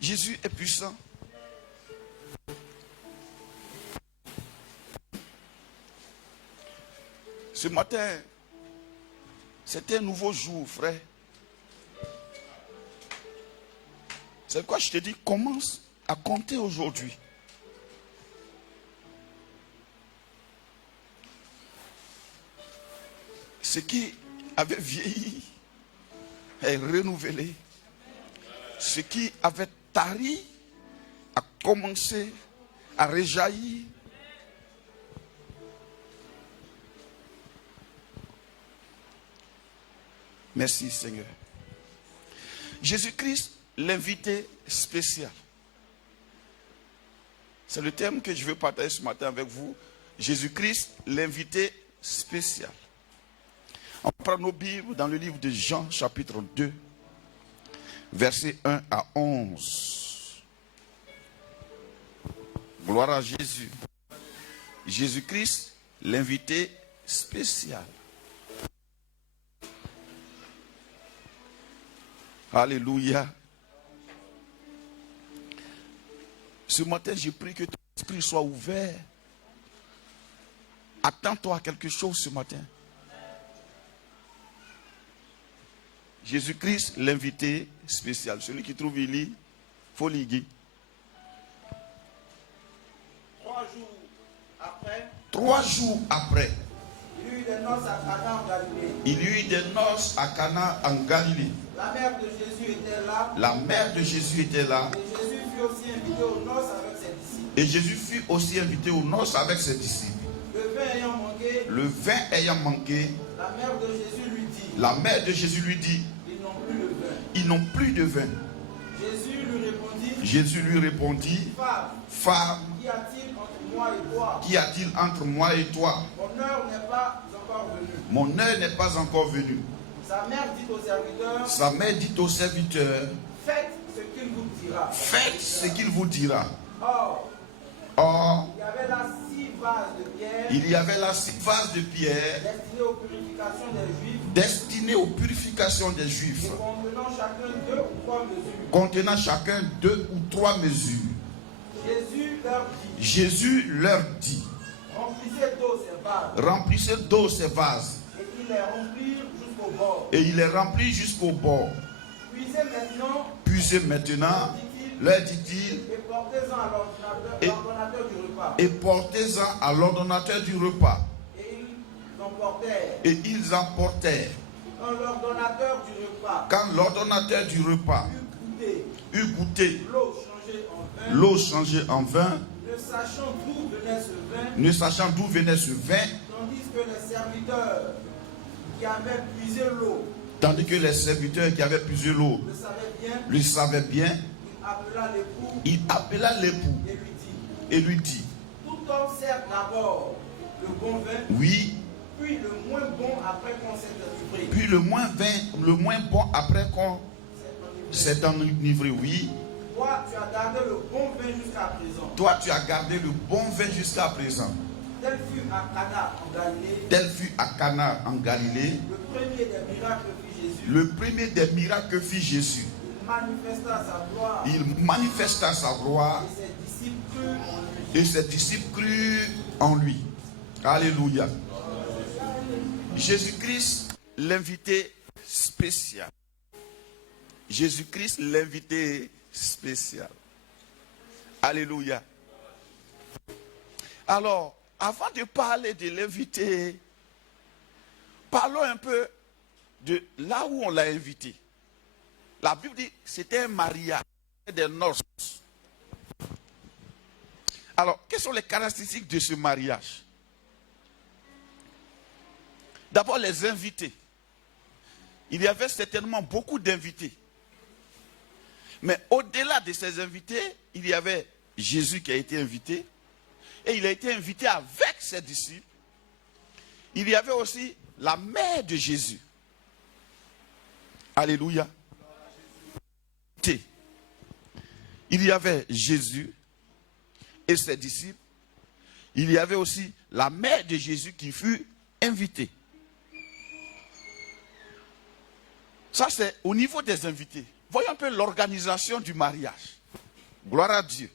Jésus est puissant. Ce matin, c'est un nouveau jour, frère. C'est pourquoi je te dis, commence à compter aujourd'hui. Ce qui avait vieilli est renouvelé. Ce qui avait tari a commencé à rejaillir. Merci Seigneur. Jésus-Christ, l'invité spécial. C'est le thème que je veux partager ce matin avec vous. Jésus-Christ, l'invité spécial. On prend nos Bibles dans le livre de Jean, chapitre 2, versets 1 à 11. Gloire à Jésus. Jésus-Christ, l'invité spécial. Alléluia. Ce matin, je prie que ton esprit soit ouvert. Attends-toi à quelque chose ce matin. Jésus-Christ, l'invité spécial. Celui qui trouve il lit, faut lire. 3 jours après. Il y eut des noces à Cana en Galilée. Il y eut des noces à Cana en Galilée. La mère de Jésus était là. La mère de Jésus était là. Et Jésus fut aussi invité aux noces avec ses disciples. Et Jésus fut aussi invité aux noces avec ses disciples. Le vin ayant manqué. Le vin ayant manqué. La mère de Jésus lui dit. La mère de Jésus lui dit. Ils n'ont plus de vin. Ils n'ont plus de vin. Jésus lui répondit. Jésus lui répondit. Femme. Qu'y a-t-il entre moi et toi? Qu'y a-t-il entre moi et toi? Mon heure n'est pas encore venue. Mon heure n'est pas encore venue. Sa mère dit aux serviteurs. Sa mère dit aux serviteurs. Faites ce qu'il vous dira. Faites ce qu'il vous dira. Or, il y avait là 6 vases de pierre. Il y avait là 6 vases de pierre. Destinés aux purifications des Juifs. Destinés aux purifications des Juifs. Et contenant chacun 2 ou 3 mesures. Contenant chacun 2 ou 3 mesures. Jésus leur dit. Remplissez d'eau ces vases. Remplissez d'eau ces vases. Et il les remplit jusqu'au bord. Et il les remplit jusqu'au bord. Puisez maintenant, leur dit-il, et portez-en à l'ordonnateur du repas. Et portez-en à l'ordonnateur du repas. Et ils emportèrent. Quand l'ordonnateur du repas eut goûté l'eau changée en vin, ne sachant d'où venait ce vin, tandis que les serviteurs qui avaient puisé l'eau le savaient bien, il appela l'époux et lui dit, tout homme sert d'abord le bon vin, oui, puis le moins bon après qu'on s'est enivré. Puis le moins bon après qu'on s'est enivré, oui. Toi, tu as gardé le bon vin jusqu'à présent. Toi, tu as gardé le bon vin jusqu'à présent. Tel fut à Cana en Galilée. Tel fut à Cana en Galilée. Le premier des miracles que fit Jésus. Le premier des miracles que fit Jésus. Il manifesta sa gloire. Et ses disciples crurent en lui. Alléluia. Jésus-Christ, l'invité spécial. Jésus-Christ, l'invité spécial. Alléluia. Alors, avant de parler de l'invité, parlons un peu de là où on l'a invité. La Bible dit que c'était un mariage, des noces. Alors, quelles sont les caractéristiques de ce mariage? D'abord, les invités. Il y avait certainement beaucoup d'invités. Mais au-delà de ces invités, il y avait Jésus qui a été invité. Et il a été invité avec ses disciples. Il y avait aussi la mère de Jésus. Alléluia. Il y avait Jésus et ses disciples. Il y avait aussi la mère de Jésus qui fut invitée. Ça, c'est au niveau des invités. voyons un peu l'organisation du mariage. Gloire à Dieu.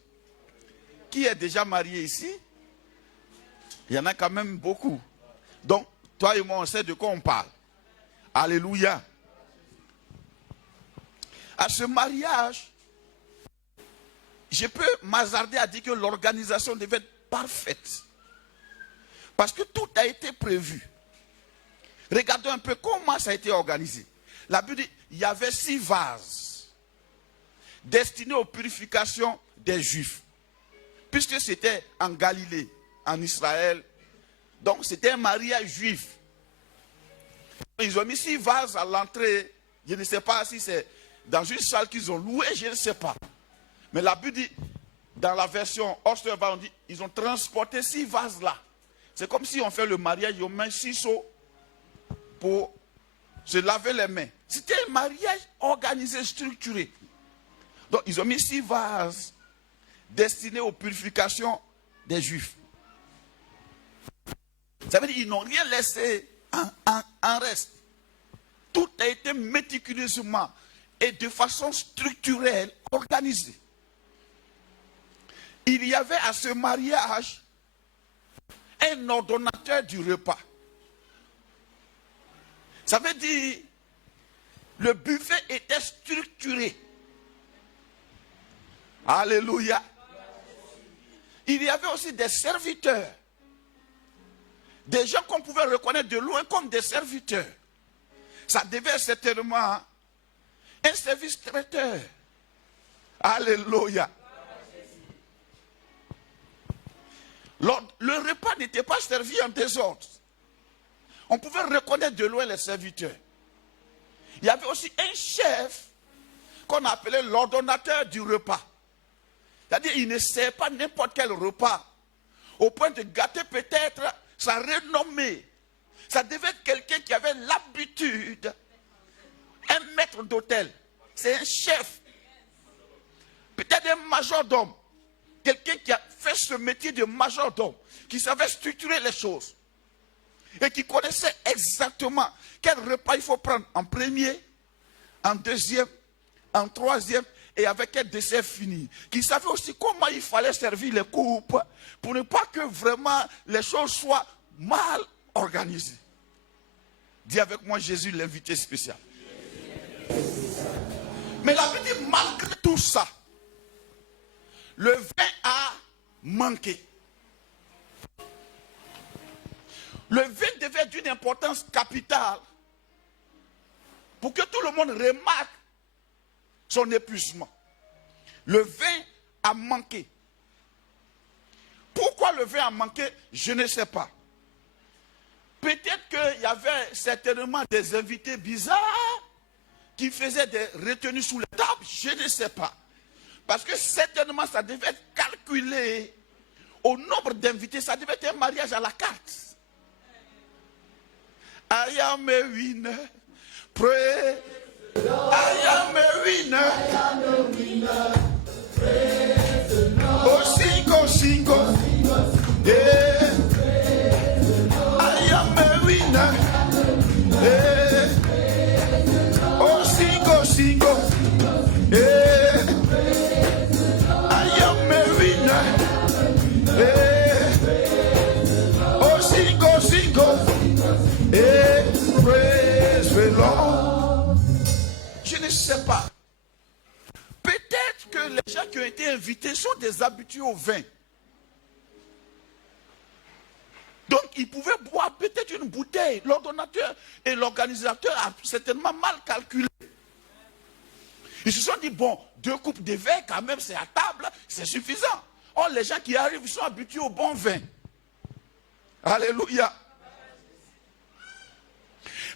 Qui est déjà marié ici? Il y en a quand même beaucoup. Donc, toi et moi, on sait de quoi on parle. Alléluia. À ce mariage, je peux m'hasarder à dire que l'organisation devait être parfaite. Parce que tout a été prévu. Regardons un peu comment ça a été organisé. La Bible dit, il y avait 6 vases destinés aux purifications des Juifs. Puisque c'était en Galilée, en Israël. Donc c'était un mariage juif. Ils ont mis 6 vases à l'entrée. Je ne sais pas si c'est dans une salle qu'ils ont louée, je ne sais pas. Mais la Bible dit, dans la version Osterval, on dit, ils ont transporté 6 vases là. C'est comme si on fait le mariage, ils ont mis 6 seaux pour se laver les mains. C'était un mariage organisé, structuré. Donc ils ont mis 6 vases destinés aux purifications des Juifs. Ça veut dire qu'ils n'ont rien laissé en reste. Tout a été méticuleusement et de façon structurelle organisé. Il y avait à ce mariage un ordonnateur du repas. Ça veut dire le buffet était structuré. Alléluia. Il y avait aussi des serviteurs. Des gens qu'on pouvait reconnaître de loin comme des serviteurs. Ça devait certainement un service traiteur. Alléluia. Le repas n'était pas servi en désordre. On pouvait reconnaître de loin les serviteurs. Il y avait aussi un chef qu'on appelait l'ordonnateur du repas. C'est-à-dire qu'il ne sert pas n'importe quel repas. Au point de gâter peut-être sa renommée. Ça devait être quelqu'un qui avait l'habitude. Un maître d'hôtel. C'est un chef. Peut-être un majordome. Quelqu'un qui a fait ce métier de majordome. Qui savait structurer les choses. Et qui connaissait exactement quel repas il faut prendre en premier, en deuxième, en troisième et avec un dessert fini. Qui savait aussi comment il fallait servir les coupes pour ne pas que vraiment les choses soient mal organisées. Dis avec moi Jésus, l'invité spécial. Mais la Bible dit malgré tout ça, le vin a manqué. Le vin devait être d'une importance capitale pour que tout le monde remarque son épuisement. Le vin a manqué. Pourquoi le vin a manqué, je ne sais pas. Peut-être qu'il y avait certainement des invités bizarres qui faisaient des retenues sous les tables, je ne sais pas. Parce que certainement ça devait être calculé au nombre d'invités, ça devait être un mariage à la carte. I am a winner. Pray. I am a winner. Oh, singo. Yeah. I am a winner. Yeah. Oh, singo. Yeah. I am a winner. Yeah. Oh, singo. Et praise the Lord. Je ne sais pas. Peut-être que les gens qui ont été invités sont des habitués au vin. Donc ils pouvaient boire peut-être une bouteille. L'ordonnateur et l'organisateur a certainement mal calculé. Ils se sont dit, bon, 2 coupes de vin quand même c'est à table, c'est suffisant. Or les gens qui arrivent sont habitués au bon vin. Alléluia.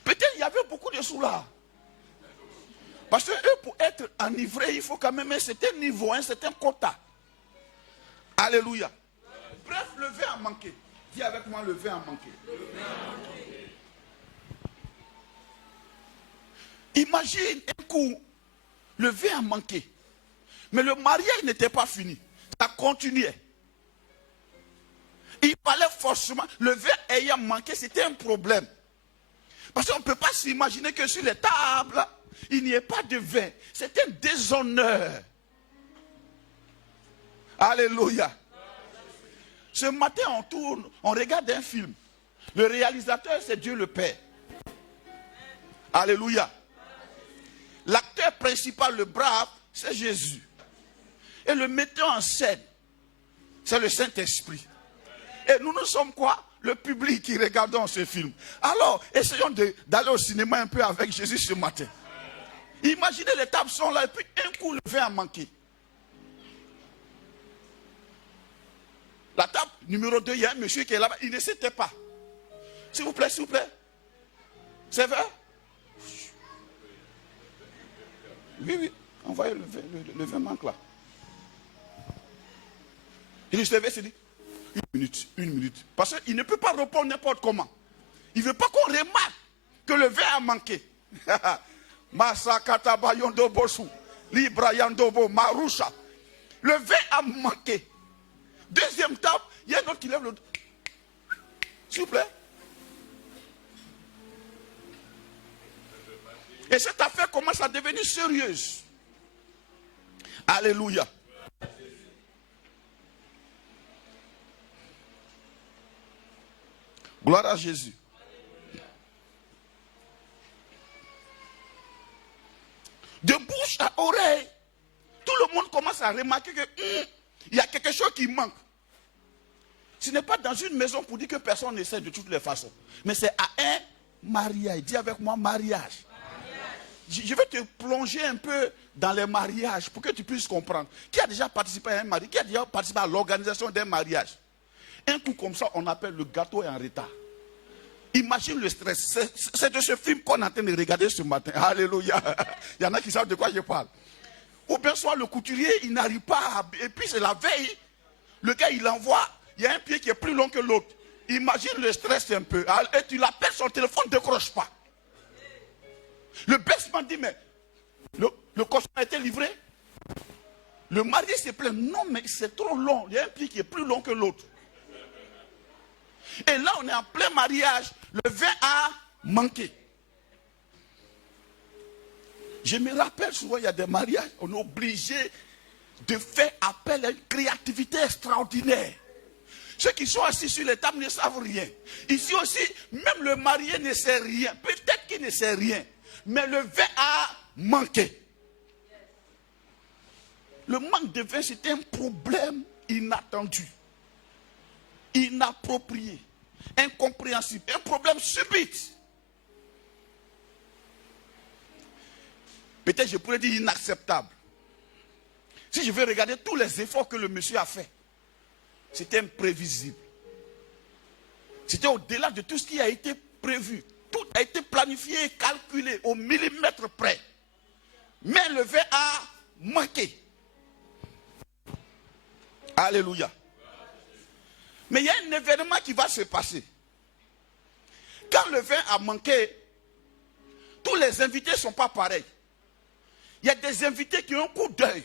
Peut-être il y avait beaucoup de sous là. Parce que eux, pour être enivrés, il faut quand même un certain niveau, un certain quota. Alléluia. Bref, le vin a manqué. Dis avec moi, le vin a manqué. Imagine un coup, le vin a manqué. Mais le mariage n'était pas fini. Ça continuait. Il fallait forcément, le vin ayant manqué, c'était un problème. Parce qu'on ne peut pas s'imaginer que sur les tables, il n'y ait pas de vin. C'est un déshonneur. Alléluia. Ce matin, on tourne, on regarde un film. Le réalisateur, c'est Dieu le Père. Alléluia. L'acteur principal, le brave, c'est Jésus. Et le metteur en scène, c'est le Saint-Esprit. Et nous sommes quoi? Le public qui regardons ce film. Alors, essayons d'aller au cinéma un peu avec Jésus ce matin. Imaginez, les tables sont là et puis un coup le vin a manqué. La table numéro 2, il y a un monsieur qui est là-bas, il ne s'était pas. S'il vous plaît, s'il vous plaît. C'est vrai? Oui, oui, envoyez le vin manque là. Il se lève et se dit, une minute. Parce qu'il ne peut pas répondre n'importe comment. Il ne veut pas qu'on remarque que le vin a manqué. Masakata bayondo bosu, libra yandobo marusha. Le vin a manqué. Deuxième table, il y a un autre qui lève le dos. S'il vous plaît. Et cette affaire commence à devenir sérieuse. Alléluia. Gloire à Jésus. De bouche à oreille, tout le monde commence à remarquer que il y a quelque chose qui manque. Ce n'est pas dans une maison pour dire que personne n'essaie de toutes les façons. Mais c'est à un mariage. Dis avec moi mariage. Je vais te plonger un peu dans les mariages pour que tu puisses comprendre. Qui a déjà participé à un mariage? Qui a déjà participé à l'organisation d'un mariage? Un coup comme ça, on appelle le gâteau est en retard. Imagine le stress. C'est de ce film qu'on est en train de regarder ce matin. Alléluia. Il y en a qui savent de quoi je parle. Ou bien soit le couturier, il n'arrive pas. Et puis c'est la veille. Le gars, il envoie. Il y a un pied qui est plus long que l'autre. Imagine le stress un peu. Et tu l'appelles, son téléphone ne décroche pas. Le bestman dit, mais le cochon a été livré. Le marié se plaint. Non, mais c'est trop long. Il y a un pied qui est plus long que l'autre. Et là, on est en plein mariage. Le vin a manqué. Je me rappelle souvent, il y a des mariages, on est obligé de faire appel à une créativité extraordinaire. Ceux qui sont assis sur les tables ne savent rien. Ici aussi, même le marié ne sait rien. Peut-être qu'il ne sait rien. Mais le vin a manqué. Le manque de vin, c'est un problème inattendu, inapproprié, incompréhensible, un problème subit. Peut-être je pourrais dire inacceptable. Si je veux regarder tous les efforts que le monsieur a fait, c'était imprévisible. C'était au-delà de tout ce qui a été prévu. Tout a été planifié et calculé au millimètre près. Mais le vin a manqué. Alléluia. Mais il y a un événement qui va se passer. Quand le vin a manqué, tous les invités ne sont pas pareils. Il y a des invités qui ont un coup d'œil.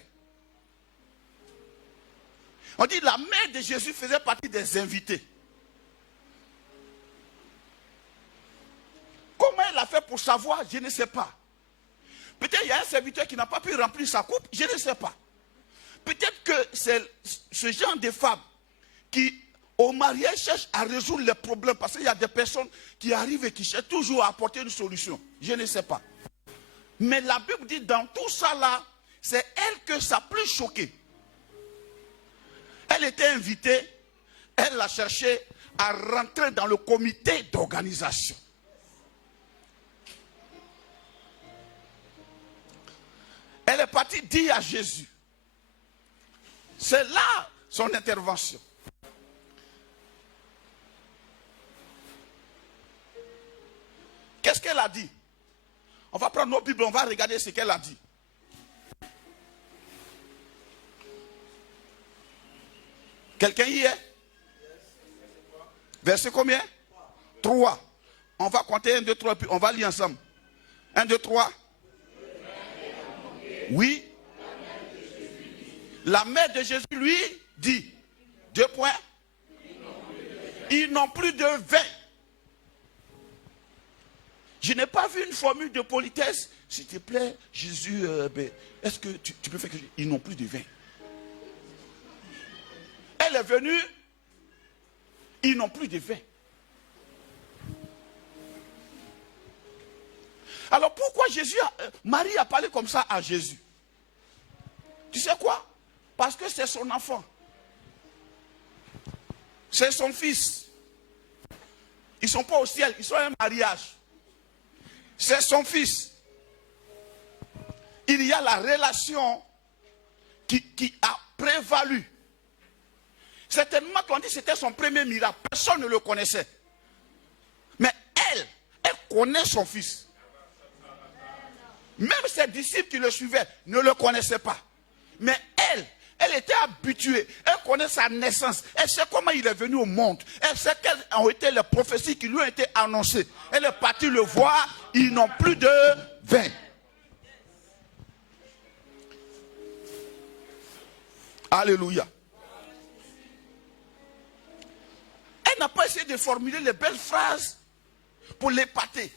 On dit la mère de Jésus faisait partie des invités. Comment elle a fait pour savoir? Je ne sais pas. Peut-être il y a un serviteur qui n'a pas pu remplir sa coupe, je ne sais pas. Peut-être que c'est ce genre de femmes qui, au mariage, cherchent à résoudre les problèmes parce qu'il y a des personnes qui arrivent et qui cherchent toujours à apporter une solution. Je ne sais pas. Mais la Bible dit dans tout ça là, c'est elle que ça a plus choqué. Elle était invitée, elle a cherché à rentrer dans le comité d'organisation. Elle est partie dire à Jésus. C'est là son intervention. Qu'est-ce qu'elle a dit? On va prendre nos Bibles, on va regarder ce qu'elle a dit. Quelqu'un y est? Verset combien? 3. On va compter 1, 2, 3, puis on va lire ensemble. 1, 2, 3. Oui. La mère de Jésus lui dit. 2 points. Ils n'ont plus de vin. Je n'ai pas vu une formule de politesse s'il te plaît, Jésus, est-ce que tu peux faire quelque chose? Ils n'ont plus de vin. Elle est venue, ils n'ont plus de vin. Alors pourquoi Marie a parlé comme ça à Jésus? Tu sais quoi? Parce que c'est son enfant. C'est son fils. Ils ne sont pas au ciel, ils sont à un mariage. C'est son fils. Il y a la relation qui a prévalu. Certainement qu'on dit que c'était son premier miracle. Personne ne le connaissait. Mais elle connaît son fils. Même ses disciples qui le suivaient ne le connaissaient pas. Mais elle était habituée. Elle connaît sa naissance. Elle sait comment il est venu au monde. Elle sait quelles ont été les prophéties qui lui ont été annoncées. Elle est partie le voir. Ils n'ont plus de vin. Alléluia. Elle n'a pas essayé de formuler les belles phrases pour l'épater.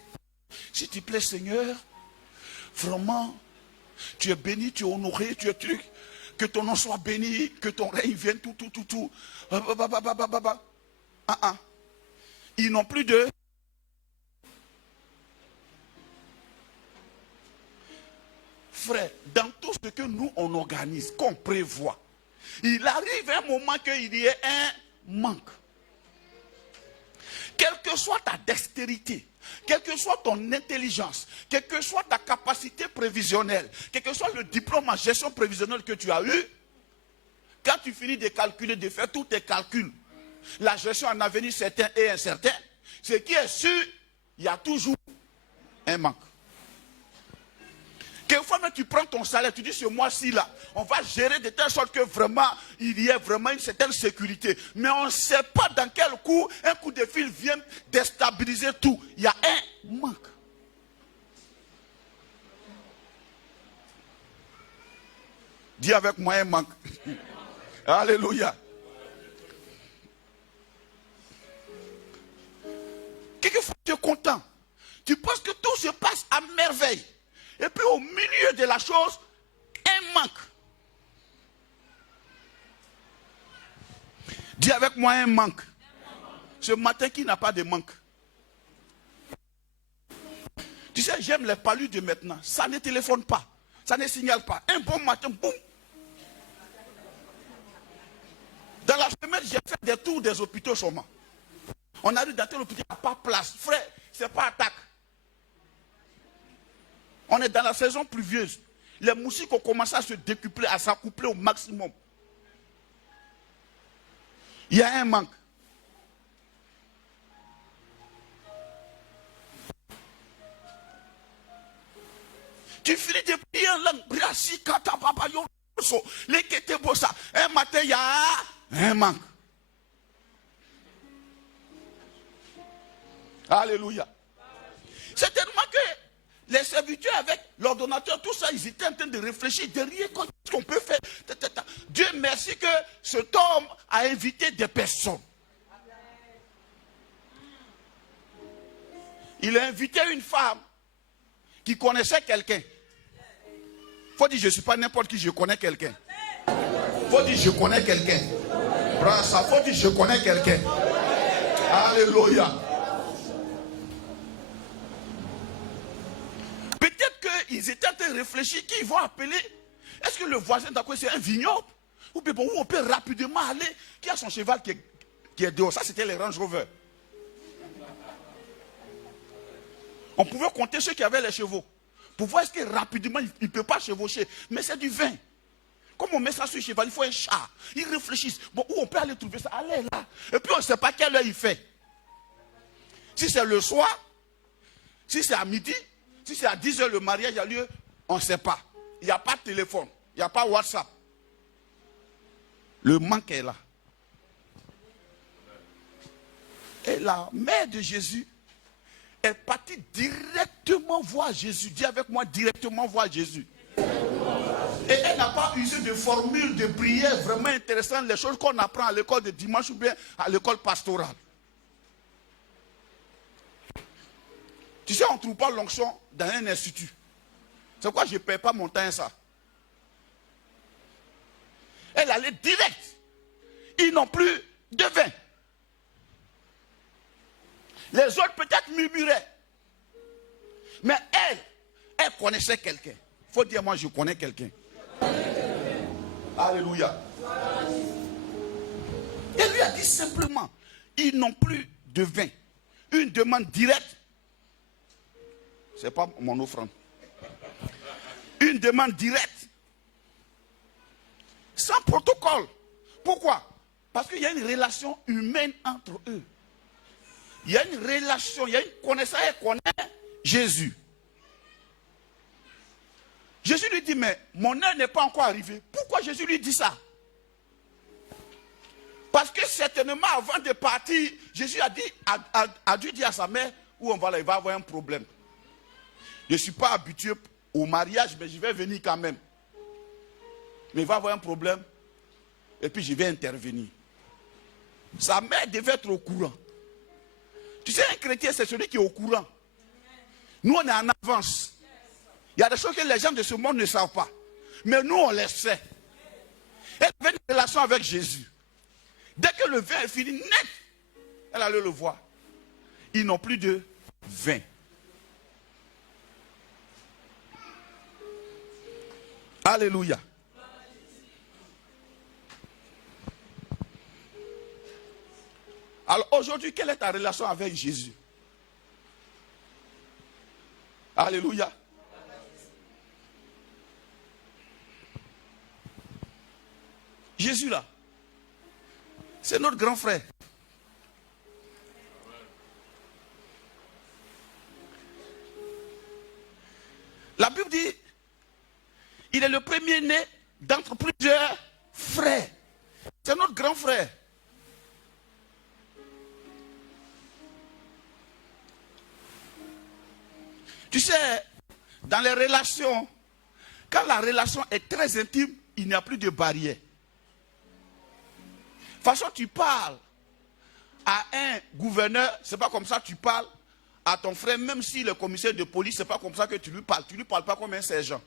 S'il te plaît, Seigneur, vraiment, tu es béni, tu es honoré, tu es truc. Que ton nom soit béni, que ton règne vienne, tout. Ils n'ont plus de... Frère, dans tout ce que nous, on organise, qu'on prévoit, il arrive un moment qu'il y ait un manque. Quelle que soit ta dextérité, quelle que soit ton intelligence, quelle que soit ta capacité prévisionnelle, quel que soit le diplôme en gestion prévisionnelle que tu as eu, quand tu finis de calculer, de faire tous tes calculs, la gestion en avenir certain et incertain, ce qui est sûr, il y a toujours un manque. Quelquefois, même tu prends ton salaire, tu dis ce mois-ci là, on va gérer de telle sorte que vraiment, il y ait vraiment une certaine sécurité. Mais on ne sait pas dans quel coup, un coup de fil vient déstabiliser tout. Il y a un manque. Dis avec moi un manque. Alléluia. Quelquefois, tu es content. Tu penses que tout se passe à merveille. Et puis au milieu de la chose, un manque. Dis avec moi un manque. Ce matin, qui n'a pas de manque? Tu sais, j'aime les palus de maintenant. Ça ne téléphone pas. Ça ne signale pas. Un bon matin, boum. Dans la semaine, j'ai fait des tours des hôpitaux seulement. On arrive dans tel hôpital, il n'y a pas place. Frère, ce n'est pas attaque. On est dans la saison pluvieuse. Les moustiques ont commencé à se décupler, à s'accoupler au maximum. Il y a un manque. Tu finis de prier en langue. Un matin, il y a un manque. Alléluia. Certainement que les serviteurs avec l'ordonnateur, tout ça, ils étaient en train de réfléchir derrière ce qu'on peut faire. Dieu merci que cet homme a invité des personnes. Il a invité une femme qui connaissait quelqu'un. Il faut dire, je ne suis pas n'importe qui, je connais quelqu'un. Il faut dire, je connais quelqu'un. Il faut dire, je connais quelqu'un. Alléluia. Peut-être qu'ils étaient en train de réfléchir, qui ils vont appeler. Est-ce que le voisin d'accord, c'est un vignoble? Ou bien bon, où on peut rapidement aller, qui a son cheval qui est dehors. Ça, c'était les Range Rover. On pouvait compter ceux qui avaient les chevaux. Pour voir est-ce que rapidement, il ne peut pas chevaucher. Mais c'est du vin. Comme on met ça sur le cheval, il faut un chat. Ils réfléchissent. Bon, où on peut aller trouver ça? Allez là. Et puis on ne sait pas quelle heure il fait. Si c'est le soir, si c'est à midi, si c'est à 10h le mariage a lieu, on ne sait pas. Il n'y a pas de téléphone. Il n'y a pas WhatsApp. Le manque est là. Et la mère de Jésus est partie directement voir Jésus. Dis avec moi, directement voir Jésus. Et elle n'a pas usé de formules de prière vraiment intéressantes, les choses qu'on apprend à l'école de dimanche ou bien à l'école pastorale. Tu sais, on ne trouve pas l'onction dans un institut. C'est pourquoi je ne perds pas mon temps à ça. Elle allait direct. Ils n'ont plus de vin. Les autres peut-être murmuraient. Mais elle connaissait quelqu'un. Il faut dire, moi je connais quelqu'un. Alléluia. Elle lui a dit simplement, ils n'ont plus de vin. Une demande directe. Ce n'est pas mon offrande. Une demande directe. Sans protocole. Pourquoi? Parce qu'il y a une relation humaine entre eux. Il y a une relation, il y a une connaissance. Elle connaît Jésus. Jésus lui dit, mais mon heure n'est pas encore arrivée. Pourquoi Jésus lui dit ça? Parce que certainement avant de partir, Jésus a dû dire à sa mère, où on va là, il va avoir un problème. Je ne suis pas habitué au mariage, mais je vais venir quand même. Mais il va avoir un problème. Et puis je vais intervenir. Sa mère devait être au courant. Tu sais, un chrétien, c'est celui qui est au courant. Nous, on est en avance. Il y a des choses que les gens de ce monde ne savent pas. Mais nous, on les sait. Elle avait une relation avec Jésus. Dès que le vin est fini, net, elle allait le voir. Ils n'ont plus de vin. Alléluia. Alors aujourd'hui, quelle est ta relation avec Jésus? Alléluia. Jésus là, c'est notre grand frère. La Bible dit, il est le premier-né d'entre plusieurs frères. C'est notre grand frère. Tu sais, dans les relations, quand la relation est très intime, il n'y a plus de barrière. De toute façon, tu parles à un gouverneur, c'est pas comme ça que tu parles à ton frère, même s'il est commissaire de police, c'est pas comme ça que tu lui parles. Tu lui parles pas comme un sergent.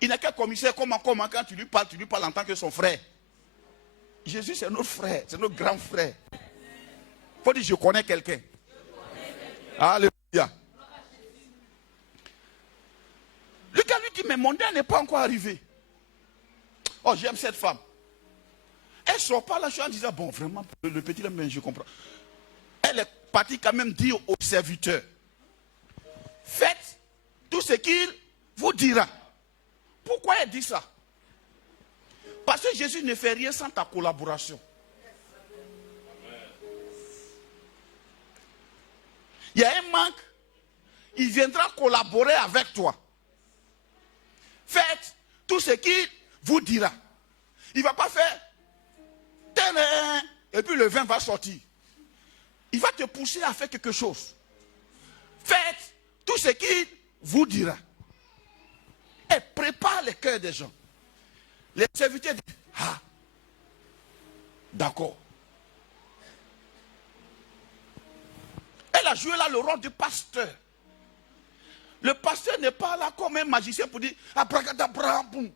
Il n'est qu'un commissaire, comment quand tu lui parles en tant que son frère. Jésus, c'est notre frère, c'est notre grand frère. Il faut dire, je connais quelqu'un. Alléluia. Le gars lui dit, mais mon deuil n'est pas encore arrivé. Oh, j'aime cette femme. Elle ne sort pas là, je suis en disant, bon, vraiment, le petit homme, je comprends. Elle est partie quand même dire aux serviteurs, faites tout ce qu'il vous dira. Pourquoi elle dit ça? Parce que Jésus ne fait rien sans ta collaboration. Il y a un manque, il viendra collaborer avec toi. Faites tout ce qu'il vous dira. Il ne va pas faire et puis le vin va sortir. Il va te pousser à faire quelque chose. Faites tout ce qu'il vous dira. Et prépare les cœurs des gens. Les serviteurs disent, ah, d'accord. Elle a joué là le rôle du pasteur. Le pasteur n'est pas là comme un magicien pour dire, abracadabra, boum.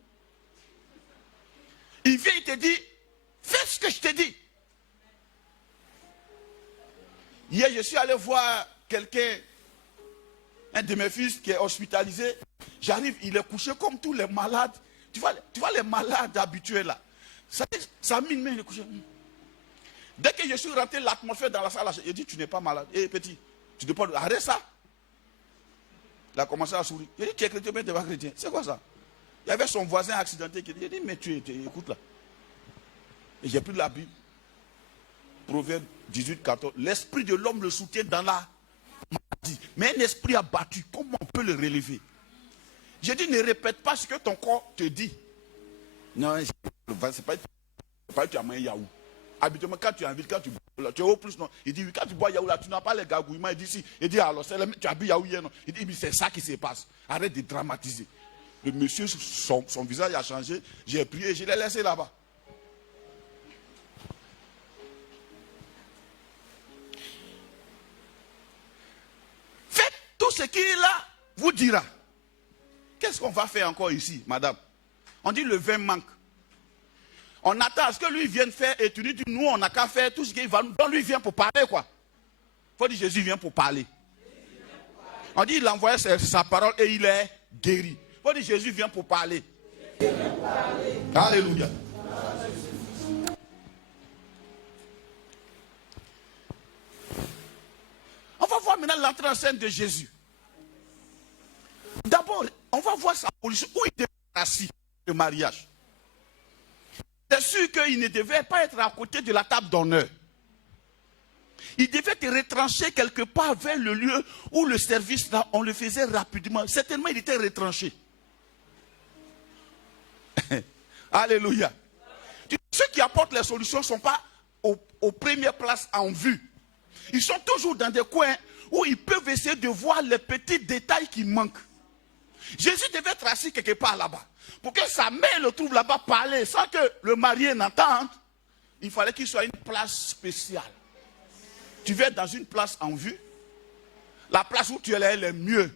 Il vient, il te dit, fais ce que je te dis. Hier, je suis allé voir quelqu'un, un de mes fils qui est hospitalisé. J'arrive, il est couché comme tous les malades. Tu vois les malades habitués là. Ça mine, mais il est couché. Dès que je suis rentré, l'atmosphère dans la salle, il dit, tu n'es pas malade. Hé, petit, tu ne peux pas... Arrête ça. Il a commencé à sourire. Il dit, tu es chrétien, mais tu n'es pas chrétien. C'est quoi ça? Il y avait son voisin accidenté qui dit, il dit, mais écoute là. Et j'ai pris la Bible. Proverbe 18, 14. L'esprit de l'homme le soutient dans la maladie. Mais un esprit abattu, comment on peut le relever? J'ai dit, ne répète pas ce que ton corps te dit. Non, c'est pas que tu as mangé yaourt. Habituellement, quand tu es en ville, quand tu bois, tu es au plus, non. Il dit, oui, quand tu bois yaourt, là, tu n'as pas les gargouillements. Il dit, si. Il dit, alors, tu as bu yaourt hier, non. Il dit, c'est ça qui se passe. Arrête de dramatiser. Le monsieur, son visage a changé. J'ai prié, je l'ai laissé là-bas. Faites tout ce qu'il vous dira. qu'est-ce qu'on va faire encore ici, madame? On dit le vin manque. On attend à ce que lui vienne faire et tu lui dis, nous on n'a qu'à faire tout ce qu'il va nous. Donc lui vient pour parler quoi. Il faut dire Jésus vient pour parler. On dit il envoie sa parole et il est guéri. Il faut dire Jésus vient pour parler. Alléluia. On va voir maintenant l'entrée en scène de Jésus. D'abord, on va voir sa position où il devait être assis, le mariage. C'est sûr qu'il ne devait pas être à côté de la table d'honneur. Il devait être retranché quelque part vers le lieu où le service, là, on le faisait rapidement. Certainement, il était retranché. Alléluia. Ceux qui apportent les solutions ne sont pas aux premières places en vue. Ils sont toujours dans des coins où ils peuvent essayer de voir les petits détails qui manquent. Jésus devait être assis quelque part là-bas. Pour que sa mère le trouve là-bas parler sans que le marié n'entende, il fallait qu'il soit une place spéciale. Tu veux être dans une place en vue. La place où tu es là, elle est mieux.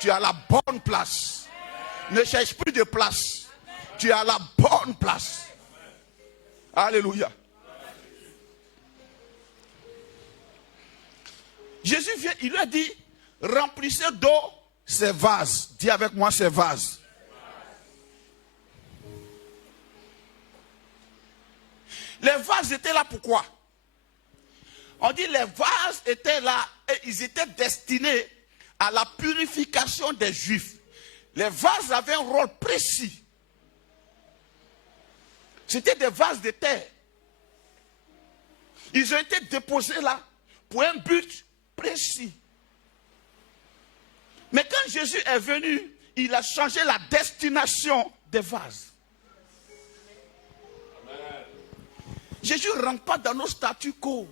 Tu as la bonne place. Ne cherche plus de place. Tu as la bonne place. Alléluia. Jésus vient, il lui a dit, remplissez d'eau ces vases. Dis avec moi ces vases. Les vases étaient là pourquoi? On dit les vases étaient là et ils étaient destinés à la purification des Juifs. Les vases avaient un rôle précis. C'était des vases de terre. Ils ont été déposés là pour un but précis. Mais quand Jésus est venu, il a changé la destination des vases. Jésus ne rentre pas dans nos statu quo.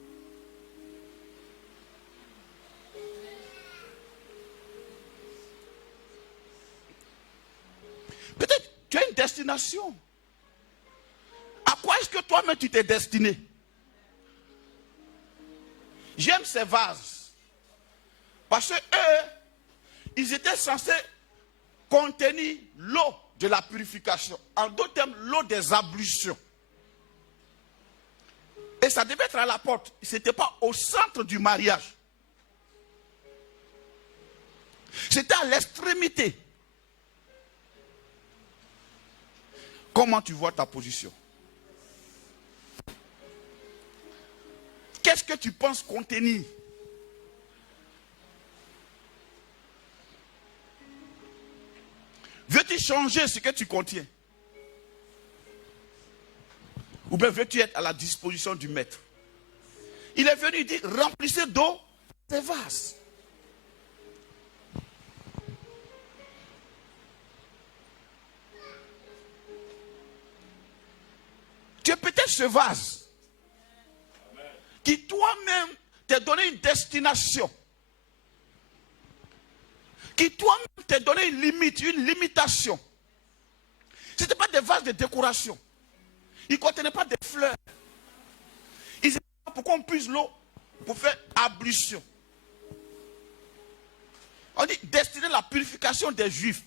Peut-être tu as une destination. À quoi est-ce que toi-même tu t'es destiné? J'aime ces vases. Parce que eux, ils étaient censés contenir l'eau de la purification. En d'autres termes, l'eau des ablutions. Et ça devait être à la porte. Ce n'était pas au centre du mariage. C'était à l'extrémité. Comment tu vois ta position? Qu'est-ce que tu penses contenir? Veux-tu changer ce que tu contiens? Ou bien veux-tu être à la disposition du maître? Il est venu dire, remplissez d'eau ces vases. Tu es peut-être ce vase qui toi-même t'a donné une destination. Qui toi-même t'a donné une limite, une limitation. Ce n'était pas des vases de décoration. Ils ne contenaient pas des fleurs. Ils étaient là pour qu'on puise l'eau pour faire ablution. On dit destiné à la purification des Juifs.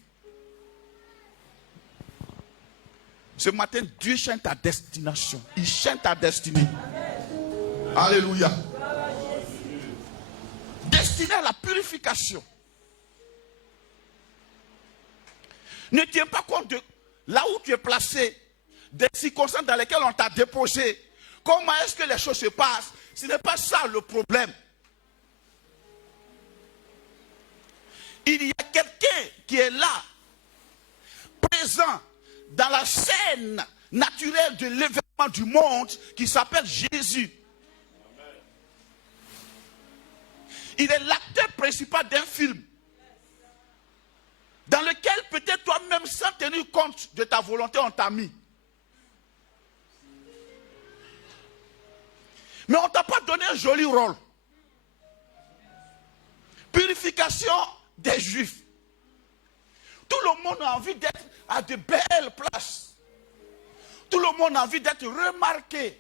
Ce matin, Dieu chante ta destination. Il chante ta destinée. Amen. Alléluia. Destiné à la purification. Ne tiens pas compte de là où tu es placé, des circonstances dans lesquelles on t'a déposé. Comment est-ce que les choses se passent? Ce n'est pas ça le problème. Il y a quelqu'un qui est là, présent dans la scène naturelle de l'événement du monde qui s'appelle Jésus. Amen. Il est l'acteur principal d'un film dans lequel peut-être toi-même, sans tenir compte de ta volonté, on t'a mis. Mais on ne t'a pas donné un joli rôle. Purification des Juifs. Tout le monde a envie d'être à de belles places. Tout le monde a envie d'être remarqué.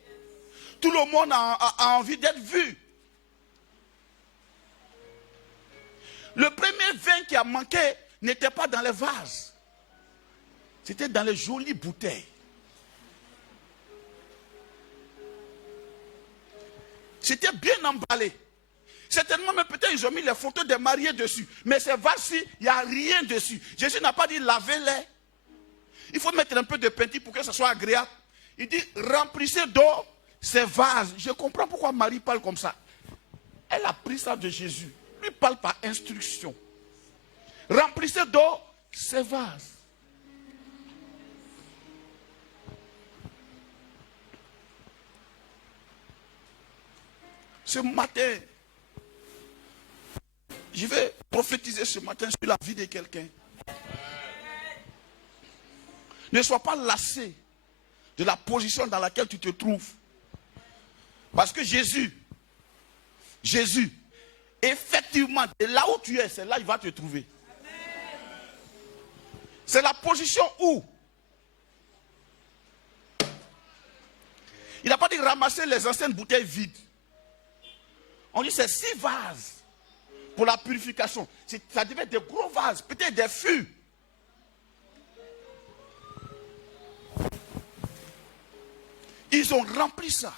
Tout le monde a envie d'être vu. Le premier vin qui a manqué, n'était pas dans les vases. C'était dans les jolies bouteilles. C'était bien emballé. Certainement, mais peut-être ils ont mis les photos des mariés dessus. Mais ces vases-ci, il n'y a rien dessus. Jésus n'a pas dit lavez-les. Il faut mettre un peu de peinture pour que ce soit agréable. Il dit remplissez d'eau ces vases. Je comprends pourquoi Marie parle comme ça. Elle a pris ça de Jésus. Lui parle par instruction. Remplissez d'eau ces vases. Ce matin, je vais prophétiser ce matin sur la vie de quelqu'un. Ne sois pas lassé de la position dans laquelle tu te trouves. Parce que Jésus, effectivement, de là où tu es, c'est là qu'il va te trouver. C'est la position où il n'a pas dit ramasser les anciennes bouteilles vides. On dit c'est 6 vases pour la purification. Ça devait être des gros vases, peut-être des fûts. Ils ont rempli ça.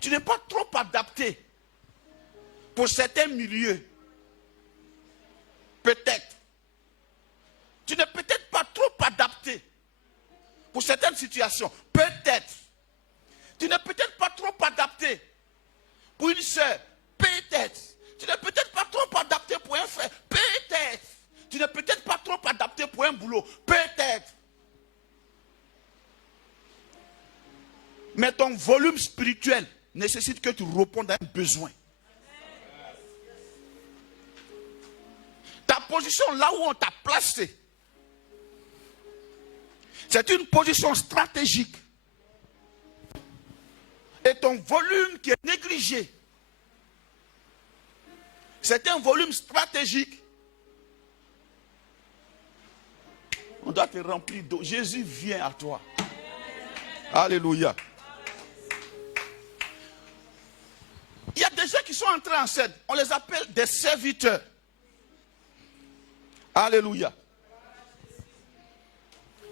Tu n'es pas trop adapté pour certains milieux. Peut-être. Tu n'es peut-être pas trop adapté pour certaines situations. Peut-être. Tu n'es peut-être pas trop adapté pour une soeur. Peut-être. Tu n'es peut-être pas trop adapté pour un frère. Peut-être. Tu n'es peut-être pas trop adapté pour un boulot. Peut-être. Mais ton volume spirituel nécessite que tu répondes à un besoin. Ta position là où on t'a placé, c'est une position stratégique. Et ton volume qui est négligé, c'est un volume stratégique. On doit te remplir d'eau. Jésus vient à toi. Alléluia. Il y a des gens qui sont entrés en scène. On les appelle des serviteurs. Alléluia.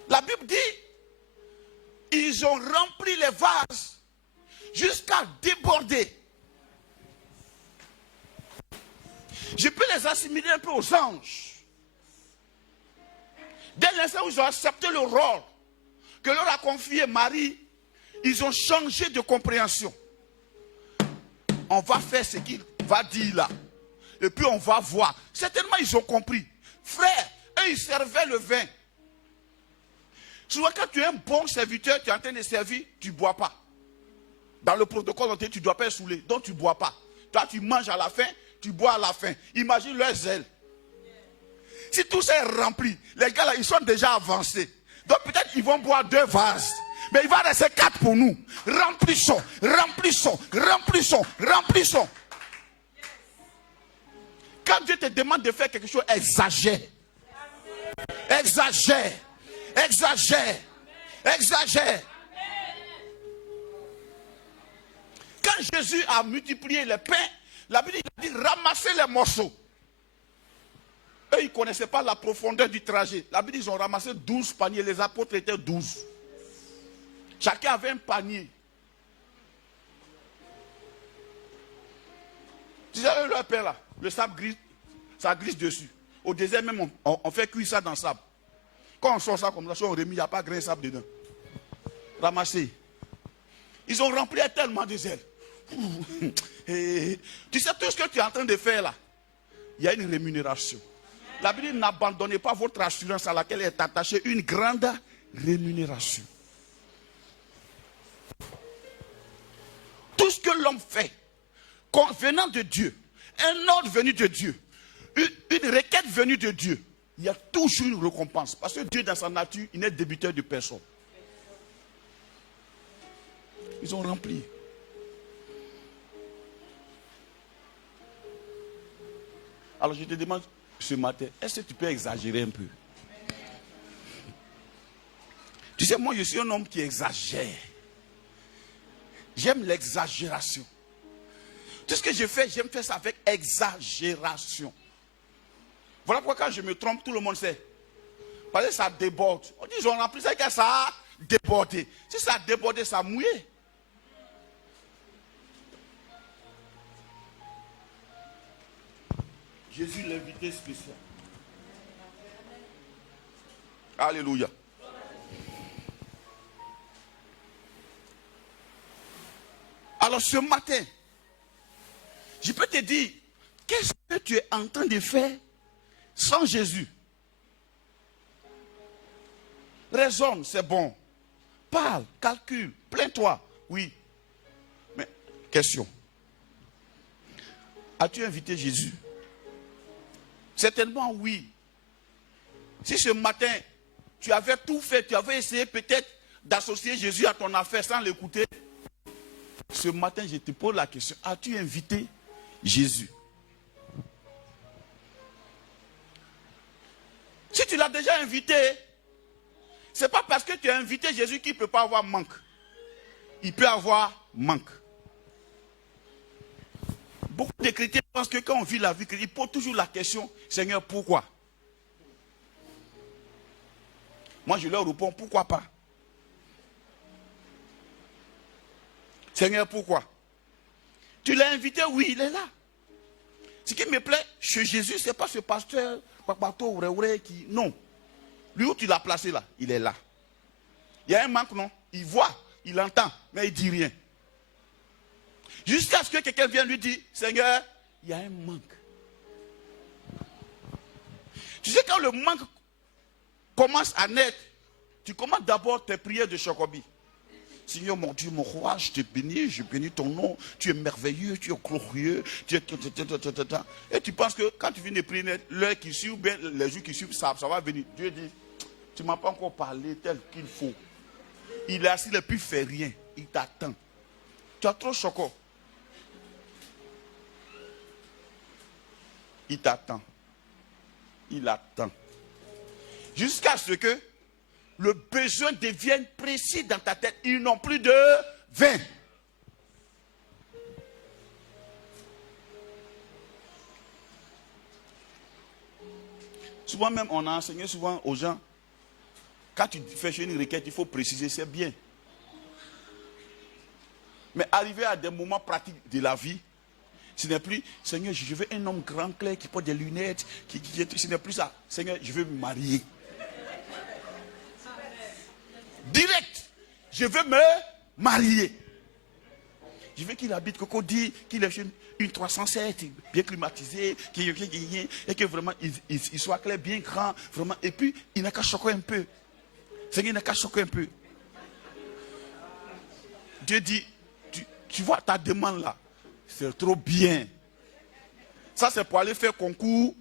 La Bible dit, ils ont rempli les vases jusqu'à déborder. Je peux les assimiler un peu aux anges. Dès l'instant où ils ont accepté le rôle que leur a confié Marie, ils ont changé de compréhension. On va faire ce qu'il va dire là. Et puis on va voir. Certainement ils ont compris. Frère, eux ils servaient le vin. Souvent quand tu es un bon serviteur, tu es en train de servir, tu ne bois pas. Dans le protocole, tu ne dois pas être saoulé. Donc tu ne bois pas. Toi tu manges à la fin, tu bois à la fin. Imagine leur zèle. Si tout ça est rempli, les gars là ils sont déjà avancés. Donc peut-être ils vont boire 2 vases. Mais il va rester 4 pour nous. Remplissons, remplissons, remplissons, remplissons. Quand Dieu te demande de faire quelque chose, exagère. Exagère. Exagère. Exagère. Quand Jésus a multiplié les pains, la Bible dit ramassez les morceaux. Eux, ils ne connaissaient pas la profondeur du trajet. La Bible dit ils ont ramassé 12 paniers. Les apôtres étaient 12. Chacun avait un panier. Tu sais, leur pain là, le sable glisse, ça glisse dessus. Au désert même, on fait cuire ça dans le sable. Quand on sort ça comme ça, on remet, il n'y a pas grain de sable dedans. Ramassé. Ils ont rempli tellement de zèle. Et tu sais, tout ce que tu es en train de faire là, il y a une rémunération. La Bible dit, n'abandonnez pas votre assurance à laquelle est attachée une grande rémunération. Tout ce que l'homme fait, venant de Dieu, un ordre venu de Dieu, une requête venue de Dieu, il y a toujours une récompense. Parce que Dieu, dans sa nature, il n'est débiteur de personne. Ils ont rempli. Alors je te demande ce matin, est-ce que tu peux exagérer un peu? Tu sais, moi je suis un homme qui exagère. J'aime l'exagération. Tout ce que je fais, j'aime faire ça avec exagération. Voilà pourquoi quand je me trompe, tout le monde sait. Parce que ça déborde. On dit, ils ont rempli ça, que ça a débordé. Si ça a débordé, ça a mouillé. Jésus, l'invité spécial. Alléluia. Alors ce matin, je peux te dire, qu'est-ce que tu es en train de faire sans Jésus? Raisonne, c'est bon. Parle, calcule, plains-toi, oui. Mais, question. As-tu invité Jésus? Certainement oui. Si ce matin, tu avais tout fait, tu avais essayé peut-être d'associer Jésus à ton affaire sans l'écouter, ce matin, je te pose la question, as-tu invité Jésus? Si tu l'as déjà invité, ce n'est pas parce que tu as invité Jésus qu'il ne peut pas avoir manque. Il peut avoir manque. Beaucoup de chrétiens pensent que quand on vit la vie chrétienne, ils posent toujours la question, Seigneur, pourquoi? Moi, je leur réponds, pourquoi pas? Seigneur, pourquoi? Tu l'as invité, oui, il est là. Ce qui me plaît chez Jésus, ce n'est pas ce pasteur, qui... Non. Lui où tu l'as placé là, il est là. Il y a un manque, non? Il voit, il entend, mais il ne dit rien. Jusqu'à ce que quelqu'un vienne lui dire, Seigneur, il y a un manque. Tu sais, quand le manque commence à naître, tu commences d'abord tes prières de Chocobi. Seigneur, mon Dieu, mon roi, je te bénis, je bénis ton nom. Tu es merveilleux, tu es glorieux. Et tu penses que quand tu viens de prier, l'heure qui suit, ou bien les jours qui suivent, ça va venir. Dieu dit, tu ne m'as pas encore parlé tel qu'il faut. Il est assis, il ne peut faire rien. Il t'attend. Tu as trop choqué. Il t'attend. Il attend. Jusqu'à ce que le besoin devienne précis dans ta tête. Ils n'ont plus de vin. Souvent même, on a enseigné souvent aux gens, quand tu fais une requête, il faut préciser, c'est bien. Mais arriver à des moments pratiques de la vie, ce n'est plus, Seigneur, je veux un homme grand, clair, qui porte des lunettes, ce n'est plus ça. Seigneur, je veux me marier. Direct, je veux me marier. Je veux qu'il habite Cocody, qu'il ait une 307, bien climatisé, et que vraiment il soit clair, bien grand, vraiment. Et puis, il n'a qu'à choquer un peu. Seigneur, il n'a qu'à choquer un peu. Dieu dit, tu vois ta demande là, c'est trop bien. Ça, c'est pour aller faire concours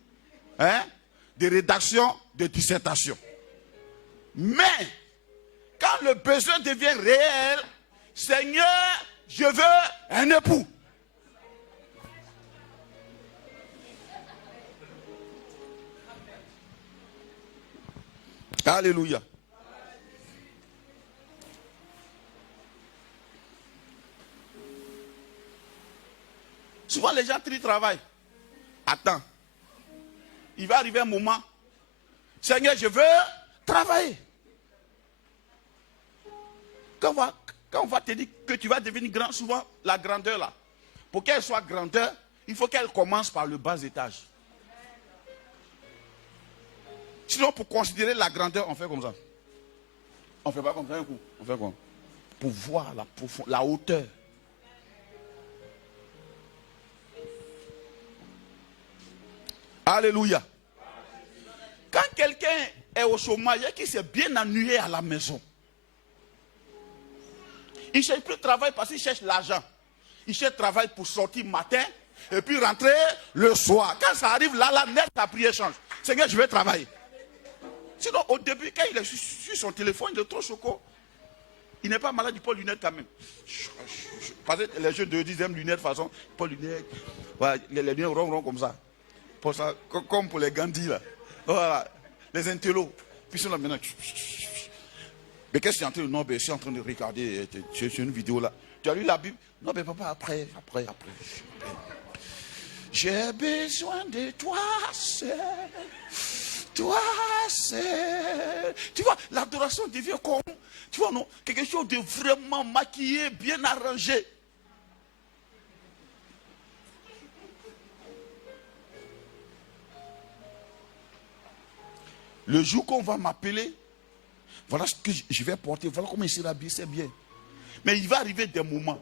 de rédaction, de dissertation. Mais, quand le besoin devient réel, Seigneur, je veux un époux. Alléluia. Souvent les gens travaillent. Attends. Il va arriver un moment. Seigneur, je veux travailler. Quand on va te dire que tu vas devenir grand, souvent la grandeur là, pour qu'elle soit grandeur, il faut qu'elle commence par le bas étage. Sinon, pour considérer la grandeur, on fait comme ça. On ne fait pas comme ça un coup. On fait comme pour voir la hauteur. Alléluia. Quand quelqu'un est au chômage et qu'il s'est bien ennuyé à la maison, il ne cherche plus de travail parce qu'il cherche l'argent. Il cherche travail pour sortir matin et puis rentrer le soir. Quand ça arrive là, net, ta prière change. Seigneur, je vais travailler. Sinon, au début, quand il est sur son téléphone, il est trop choqué. Il n'est pas malade, il porte lunettes quand même. Parce que les jeunes de 10e lunettes, de façon, ils portent lunettes. Voilà, les lunettes ronds comme ça. Pour ça, comme pour les Gandhi là. Voilà, les intellos. Puis ils sont là maintenant. Mais qu'est-ce que tu es en train de... Non, mais je suis en train de regarder sur une vidéo là. Tu as lu la Bible? Non, mais papa, après. J'ai besoin de toi, seul. Toi, seul. Tu vois, l'adoration devient comme, tu vois, non, quelque chose de vraiment maquillé, bien arrangé. Le jour qu'on va m'appeler, voilà ce que je vais porter, voilà comment il sera habillé, c'est bien. Mais il va arriver des moments,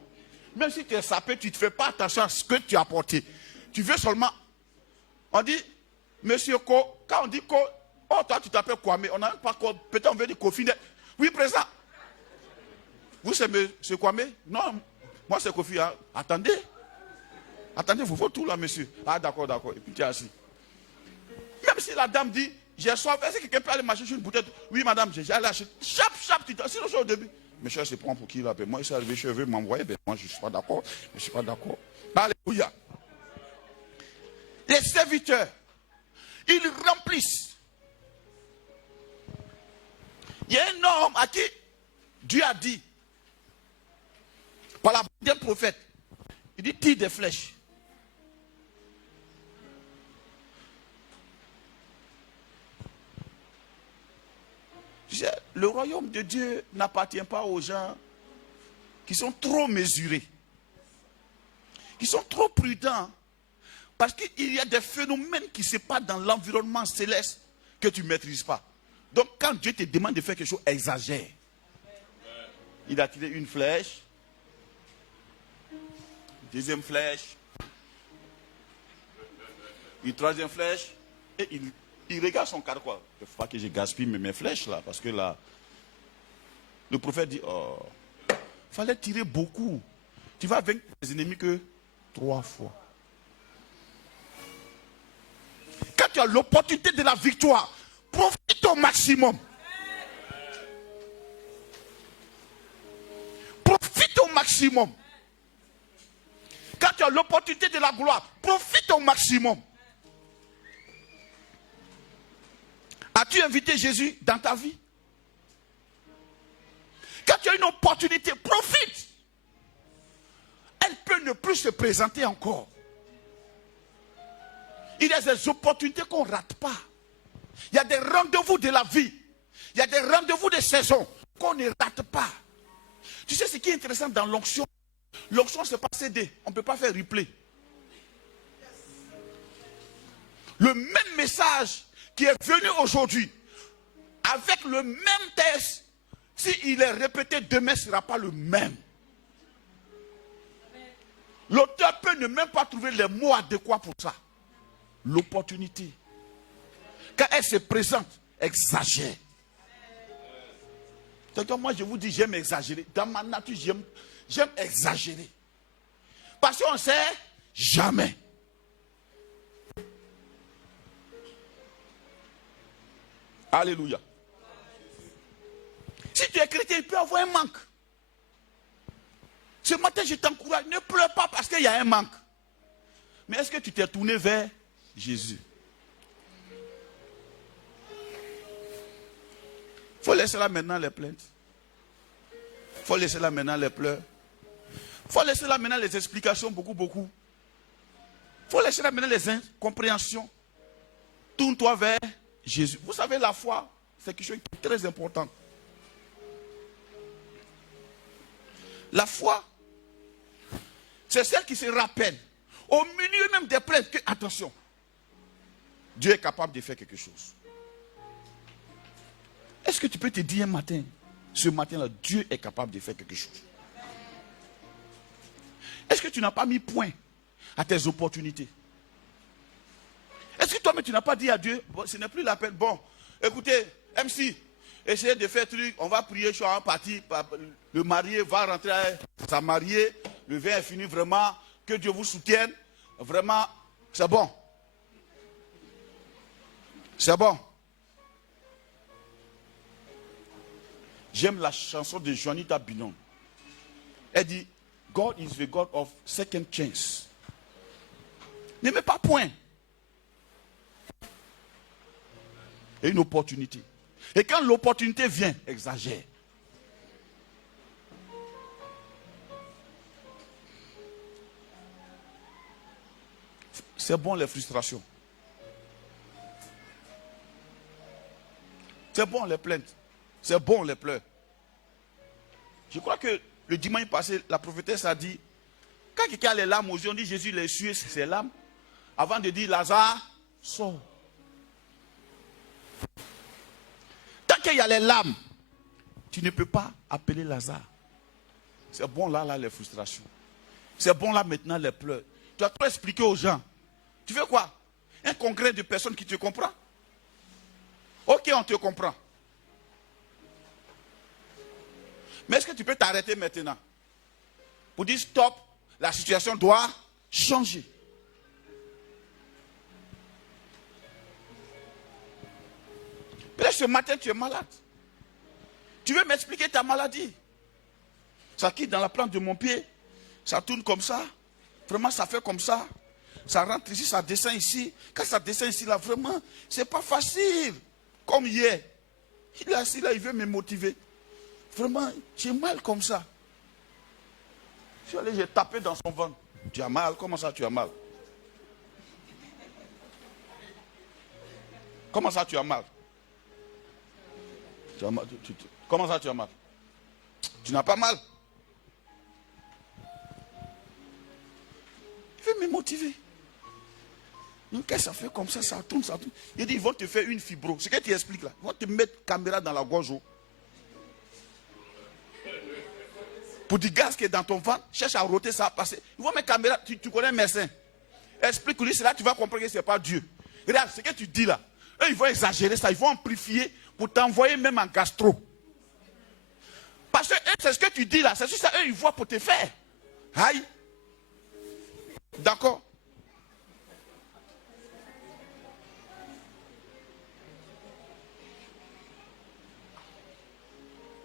même si tu es sapé, tu ne fais pas attention à ce que tu as porté. Tu veux seulement, on dit, monsieur Ko, quand on dit Ko, oh toi tu t'appelles Kwame, on n'a même pas Ko, peut-être on veut dire Kofi. Oui, présent. Vous c'est monsieur Kwame? Non, moi c'est Kofi. Hein. Attendez, vous faut tout là, monsieur. Ah d'accord, et puis tu es assis. Même si la dame dit, j'ai soif, est-ce que quelqu'un peut aller m'acheter une bouteille? Oui madame, j'ai allé acheter. Chap, tu t'en sinon au début. Monsieur, c'est pour qui là? Moi, il s'est arrivé, je veux m'envoyer. Moi, je ne suis pas d'accord. Alléluia. Les serviteurs, ils remplissent. Il y a un homme à qui Dieu a dit, par la bouche d'un prophète, il dit, tire des flèches. Le royaume de Dieu n'appartient pas aux gens qui sont trop mesurés, qui sont trop prudents, parce qu'il y a des phénomènes qui se passent dans l'environnement céleste que tu ne maîtrises pas. Donc quand Dieu te demande de faire quelque chose, exagère. Il a tiré une flèche, deuxième flèche, une troisième flèche, et il regarde son carquois. Il ne faut pas que je gaspille mes flèches là, parce que là, le prophète dit, oh, il fallait tirer beaucoup. Tu vas vaincre les ennemis que 3 fois. Quand tu as l'opportunité de la victoire, profite au maximum. Profite au maximum. Quand tu as l'opportunité de la gloire, profite au maximum. As-tu invité Jésus dans ta vie? Quand tu as une opportunité, profite. Elle peut ne plus se présenter encore. Il y a des opportunités qu'on ne rate pas. Il y a des rendez-vous de la vie. Il y a des rendez-vous de saison qu'on ne rate pas. Tu sais ce qui est intéressant dans l'onction? L'onction, ce n'est pas CD. On ne peut pas faire replay. Le même message qui est venu aujourd'hui, avec le même texte, s'il est répété demain, ce ne sera pas le même. L'auteur peut ne même pas trouver les mots adéquats pour ça. L'opportunité. Quand elle se présente, exagère. Donc moi je vous dis, j'aime exagérer. Dans ma nature, j'aime exagérer. Parce qu'on sait jamais. Alléluia. Si tu es chrétien, il peut y avoir un manque. Ce matin, je t'encourage, ne pleure pas parce qu'il y a un manque. Mais est-ce que tu t'es tourné vers Jésus? Il faut laisser là maintenant les plaintes. Il faut laisser là maintenant les pleurs. Il faut laisser là maintenant les explications, beaucoup. Il faut laisser là maintenant les incompréhensions. Tourne-toi vers Jésus. Vous savez, la foi, c'est quelque chose qui est très important. La foi, c'est celle qui se rappelle, au milieu même des plaintes, que, attention, Dieu est capable de faire quelque chose. Est-ce que tu peux te dire un matin, ce matin-là, Dieu est capable de faire quelque chose? Est-ce que tu n'as pas mis point à tes opportunités? Est-ce que toi-même tu n'as pas dit à Dieu, bon, ce n'est plus la peine, bon, écoutez, MC, essayez de faire truc, on va prier, je suis en partie, le marié va rentrer à sa mariée, le vin est fini, vraiment, que Dieu vous soutienne, vraiment, c'est bon. C'est bon. J'aime la chanson de Juanita Binoum. Elle dit, God is the God of second chance. Ne mets pas point. Et une opportunité. Et quand l'opportunité vient, exagère. C'est bon les frustrations. C'est bon les plaintes. C'est bon les pleurs. Je crois que le dimanche passé, la prophétesse a dit, quand quelqu'un a les larmes aux yeux, on dit Jésus les sué ses larmes, avant de dire Lazare, sort. Tant qu'il y a les larmes, tu ne peux pas appeler Lazare. C'est bon là les frustrations. C'est bon là maintenant les pleurs. Tu dois trop expliquer aux gens. Tu veux quoi? Un congrès de personnes qui te comprennent? Ok, on te comprend. Mais est-ce que tu peux t'arrêter maintenant pour dire stop, la situation doit changer? Peut-être ce matin tu es malade. Tu veux m'expliquer ta maladie? Ça quitte dans la plante de mon pied, ça tourne comme ça, vraiment ça fait comme ça, ça rentre ici, ça descend ici. Quand ça descend ici là, vraiment, c'est pas facile. Comme hier, il est assis là, il veut me motiver. Vraiment, j'ai mal comme ça. Je suis allé, j'ai tapé dans son ventre. Tu as mal? Comment ça tu as mal? Comment ça tu as mal? Tu as mal, comment ça tu as mal? Tu n'as pas mal? Il veut me motiver. Donc, qu'est-ce que ça fait comme ça? Ça tourne, ça tourne. Il dit, ils vont te faire une fibro. Ce que tu expliques là, ils vont te mettre caméra dans la gorge. Pour du gaz qui est dans ton ventre, cherche à roter, ça va passer. Ils vont mettre caméra, tu connais un médecin. Explique-lui, c'est là que tu vas comprendre que ce n'est pas Dieu. Regarde, ce que tu dis là, eux, ils vont exagérer ça, ils vont amplifier pour t'envoyer même en gastro. Parce que c'est ce que tu dis là, c'est ça, eux, ils voient pour te faire. Aïe. D'accord?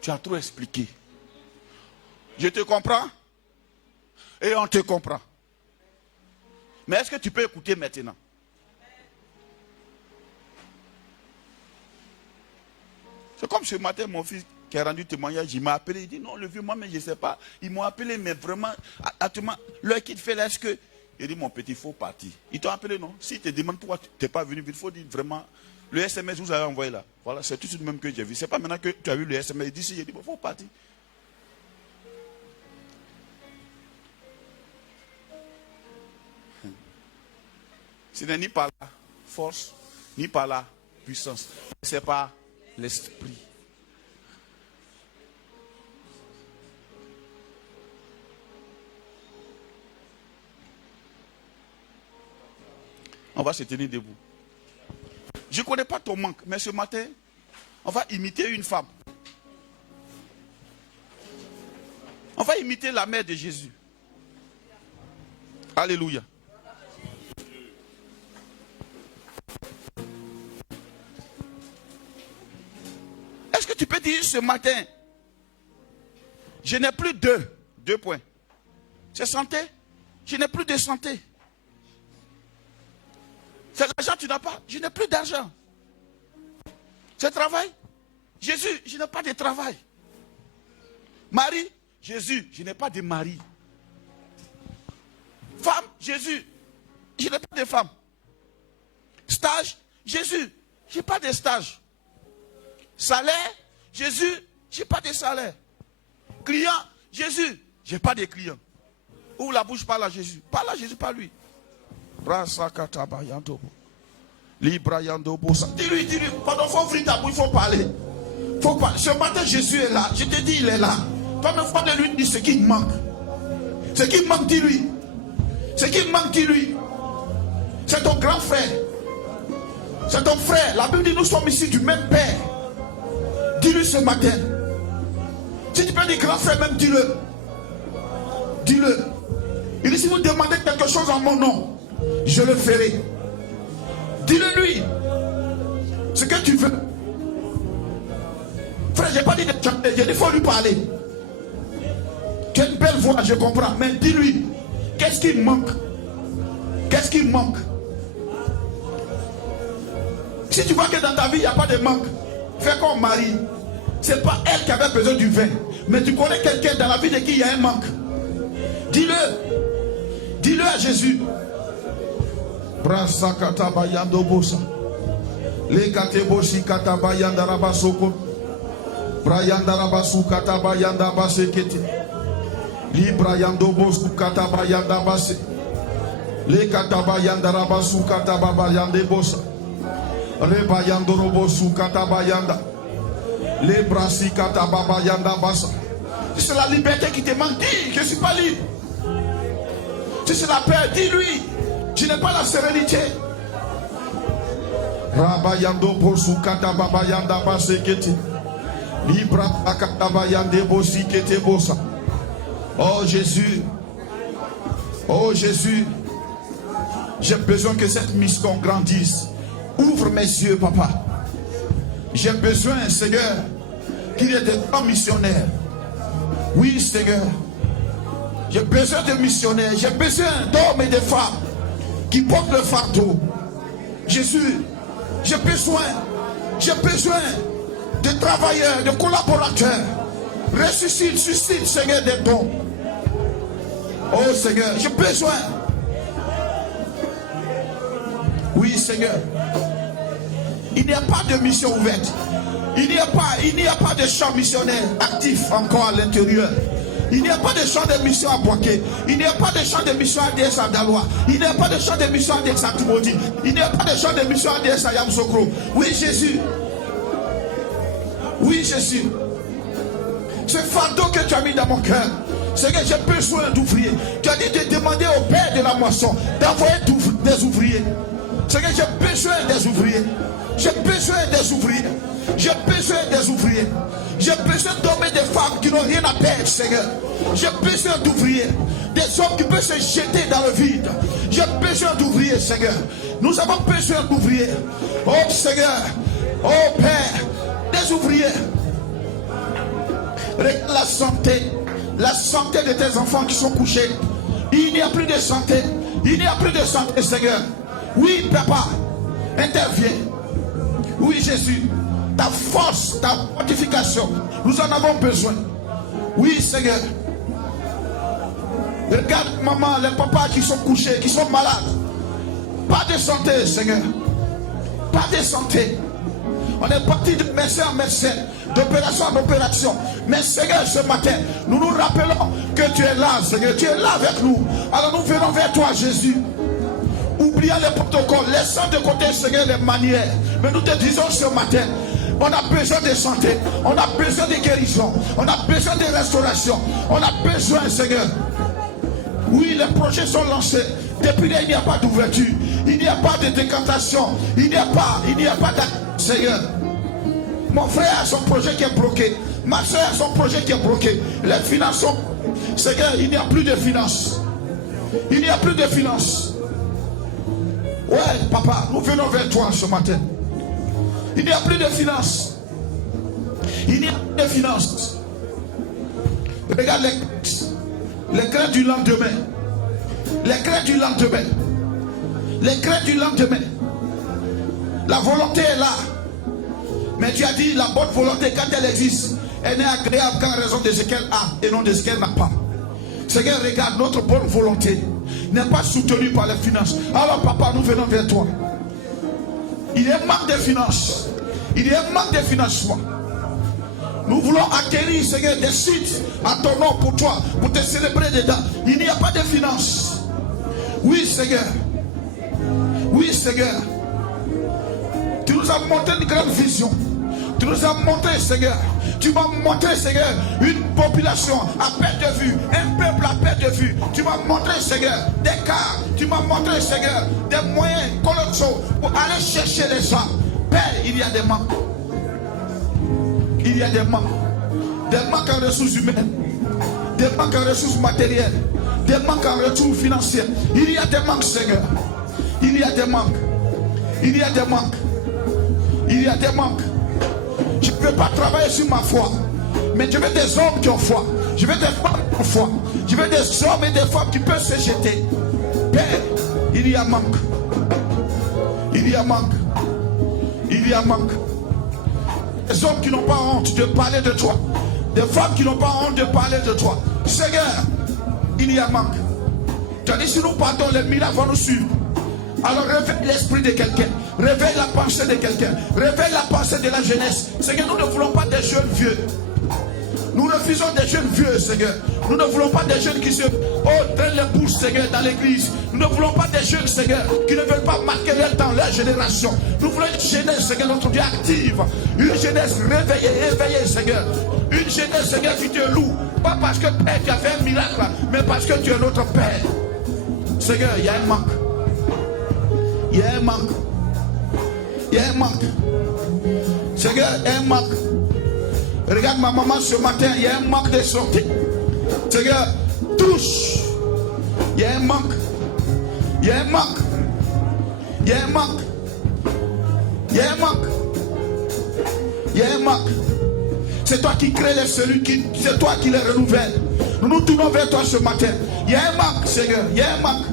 Tu as trop expliqué. Je te comprends et on te comprend. Mais est-ce que tu peux écouter maintenant? C'est comme ce matin, mon fils qui a rendu témoignage, il m'a appelé, il dit non, le vieux, moi, mais je ne sais pas. Ils m'ont appelé, mais vraiment, actuellement, l'heure qu'il fait là, est-ce que... Il dit, mon petit, il faut partir. Ils t'ont appelé, non? S'ils te demandent pourquoi tu n'es pas venu, il faut dire vraiment, le SMS que vous avez envoyé là, voilà, c'est tout de suite même que j'ai vu. C'est pas maintenant que tu as vu le SMS, il dit, si, il dit, il faut partir. Ce n'est ni par la force, ni par la puissance. C'est par l'esprit. On va se tenir debout. Je ne connais pas ton manque, mais ce matin, on va imiter une femme. On va imiter la mère de Jésus. Alléluia. Est-ce que tu peux dire ce matin, je n'ai plus deux points. C'est santé, je n'ai plus de santé. C'est l'argent, tu n'as pas, je n'ai plus d'argent. C'est travail, Jésus, je n'ai pas de travail. Marie, Jésus, je n'ai pas de mari. Femme, Jésus, je n'ai pas de femme. Stage, Jésus, je n'ai pas de stage. Salaire, Jésus, je n'ai pas de salaire. Client, Jésus, je n'ai pas de client. Ouvre la bouche, parle à Jésus. Parle à Jésus, pas lui. Dis-lui, pardon, il faut ouvrir ta bouche, il faut parler. Ce matin, Jésus est là. Je te dis, il est là. Toi-même, faut de lui dire ce qui manque. Ce qui manque, dis-lui. Ce qui manque, dis-lui. C'est ton grand frère. C'est ton frère. La Bible dit, nous sommes ici du même père. Dis-lui ce matin. Si tu peux dire grand frère, même dis-le. Dis-le. Il dit, si vous demandez quelque chose en mon nom, je le ferai. Dis-le lui. Ce que tu veux. Frère, je n'ai pas dit de chanter. Il faut lui parler. Tu as une belle voix, je comprends. Mais dis-lui. Qu'est-ce qui manque? Qu'est-ce qui manque? Si tu vois que dans ta vie, il n'y a pas de manque, fais comme Marie. Ce n'est pas elle qui avait besoin du vin. Mais tu connais quelqu'un dans la vie de qui il y a un manque. Dis-le. Dis-le à Jésus. Brasa katabayando bosa. Le katebosi katabayanda rabasoko. Brayanda rabasu katabayanda basekete. Libra yando bosu katabayanda base. Le katabayanda rabasu katabayande bosa. Rebayando robosu katabayanda. Le brasi katabayanda basa. C'est la liberté qui te manque. Dis que je ne suis pas libre. Si c'est la paix, dis-lui. Tu n'es pas la sérénité. Rabayando bosu katabayanda basekete. Libra katabayande bosi kete bosa. Oh Jésus. Oh Jésus. J'ai besoin que cette mission grandisse. Ouvre mes yeux, papa. J'ai besoin, Seigneur, qu'il y ait des grands missionnaires. Oui, Seigneur. J'ai besoin de missionnaires. J'ai besoin d'hommes et de femmes qui portent le fardeau. Jésus, j'ai besoin de travailleurs, de collaborateurs. Ressuscite, suscite, Seigneur, des dons. Oh Seigneur, j'ai besoin. Oui, Seigneur. Il n'y a pas de mission ouverte. Il n'y a pas de champ missionnaire actif encore à l'intérieur. Il n'y a pas de champ de mission à Boaké. Il n'y a pas de champ de mission à DS à Daloa. Il n'y a pas de champ de mission à DS à Tumodi. Il n'y a pas de champ de mission à DS à Yamsokro. Oui, Jésus. Oui, Jésus. Ce fardeau que tu as mis dans mon cœur, c'est que j'ai besoin d'ouvriers. Tu as dit de demander au Père de la moisson d'envoyer des ouvriers. C'est que j'ai besoin des ouvriers. J'ai besoin des ouvriers. J'ai besoin des ouvriers. J'ai besoin d'hommes et de femmes qui n'ont rien à perdre, Seigneur. J'ai besoin d'ouvriers. Des hommes qui peuvent se jeter dans le vide. J'ai besoin d'ouvriers, Seigneur. Nous avons besoin d'ouvriers. Oh Seigneur. Oh Père. Des ouvriers. La santé de tes enfants qui sont couchés. Il n'y a plus de santé. Il n'y a plus de santé, Seigneur. Oui, Papa. Interviens. Oui, Jésus. Ta force, ta fortification, nous en avons besoin. Oui, Seigneur. Regarde, maman, les papas qui sont couchés, qui sont malades. Pas de santé, Seigneur. Pas de santé. On est parti de médecin en médecin, d'opération en opération. Mais Seigneur, ce matin, nous nous rappelons que tu es là, Seigneur. Tu es là avec nous. Alors nous venons vers toi, Jésus. Oublions les protocoles, laissons de côté, Seigneur, les manières. Mais nous te disons ce matin, on a besoin de santé, on a besoin de guérison, on a besoin de restauration, on a besoin, Seigneur. Oui, les projets sont lancés. Depuis là, il n'y a pas d'ouverture, il n'y a pas de décantation, il n'y a pas Seigneur. Mon frère a son projet qui est bloqué, ma soeur a son projet qui est bloqué. Les finances sont... Seigneur, il n'y a plus de finances. Il n'y a plus de finances. Ouais, papa, nous venons vers toi ce matin. Il n'y a plus de finances. Il n'y a plus de finances. Regarde les craintes du lendemain. Les craintes du lendemain. Les craintes du lendemain. La volonté est là. Mais tu as dit la bonne volonté, quand elle existe, elle n'est agréable qu'en raison de ce qu'elle a et non de ce qu'elle n'a pas. Seigneur, regarde, notre bonne volonté n'est pas soutenue par les finances. Alors papa, nous venons vers toi. Il y a un manque de finances. Il y a un manque de financement. Nous voulons acquérir, Seigneur, des sites à ton nom pour toi, pour te célébrer dedans. Il n'y a pas de finances. Oui, Seigneur. Oui, Seigneur. Tu nous as montré une grande vision. Tu nous as montré, Seigneur. Tu m'as montré, Seigneur, une population à perte de vue, un peuple à perte de vue. Tu m'as montré, Seigneur, des cas. Tu m'as montré, Seigneur, des moyens colossaux pour aller chercher les gens. Père, il y a des manques. Il y a des manques. Des manques en ressources humaines. Des manques en ressources matérielles. Des manques en ressources financières. Il y a des manques, Seigneur. Il y a des manques. Il y a des manques. Il y a des manques. Je ne veux pas travailler sur ma foi. Mais je veux des hommes qui ont foi. Je veux des femmes qui ont foi. Je veux des hommes et des femmes qui peuvent se jeter. Père, il y a manque. Il y a manque. Il y a manque. Des hommes qui n'ont pas honte de parler de toi. Des femmes qui n'ont pas honte de parler de toi. Seigneur, il y a manque. Tu as dit si nous partons, les miracles vont nous suivre. Alors réveille l'esprit de quelqu'un, réveille la pensée de quelqu'un, réveille la pensée de la jeunesse. Seigneur, nous ne voulons pas des jeunes vieux. Nous refusons des jeunes vieux, Seigneur. Nous ne voulons pas des jeunes qui se traînent les bouches, Seigneur, dans l'église. Nous ne voulons pas des jeunes, Seigneur, qui ne veulent pas marquer leur temps, leur génération. Nous voulons une jeunesse, Seigneur, notre Dieu active. Une jeunesse réveillée, éveillée, Seigneur. Une jeunesse, Seigneur, qui te loue. Pas parce que Père, tu as fait un miracle, mais parce que tu es notre Père. Seigneur, il y a un manque. Il y a un manque. Il y a un manque. Seigneur, un manque. Regarde ma maman ce matin, il y a un manque de sortie. Seigneur, touche. Il y a un manque. Il y a un manque. Il y a un manque. Il y a un manque. Il y a un manque. C'est toi qui crée les cellules, c'est toi qui les renouvelles. Nous nous tournons vers toi ce matin. Il y a un manque, Seigneur. Il y a un manque.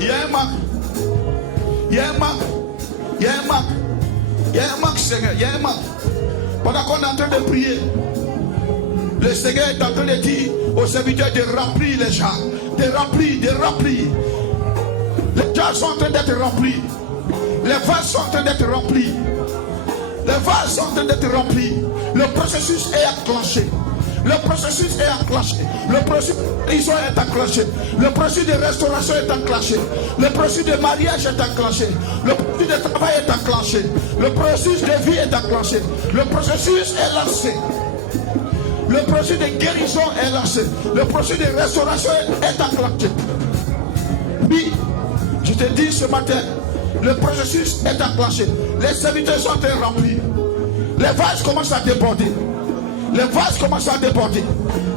Il y a un manque. Il y a un manque. Il y a un manque. Il y a un manque, Seigneur. Il y a un manque. Pendant qu'on est en train de prier, le Seigneur est en train de dire aux serviteurs de remplir les gens. De remplir, de remplir. Les gens sont en train d'être remplis. Les vases sont en train d'être remplis. Les vases sont en train d'être remplis. Le processus est enclenché. Le processus est enclenché. Le processus est enclenché. Le processus de restauration est enclenché. Le processus de mariage est enclenché. Le processus de travail est enclenché. Le processus de vie est enclenché. Le processus est lancé. Le processus de guérison est lancé. Le processus de restauration est enclenché. Oui, je te dis ce matin, le processus est enclenché. Les serviteurs sont remplis. Les vases commencent à déborder. Les vases commencent à déborder.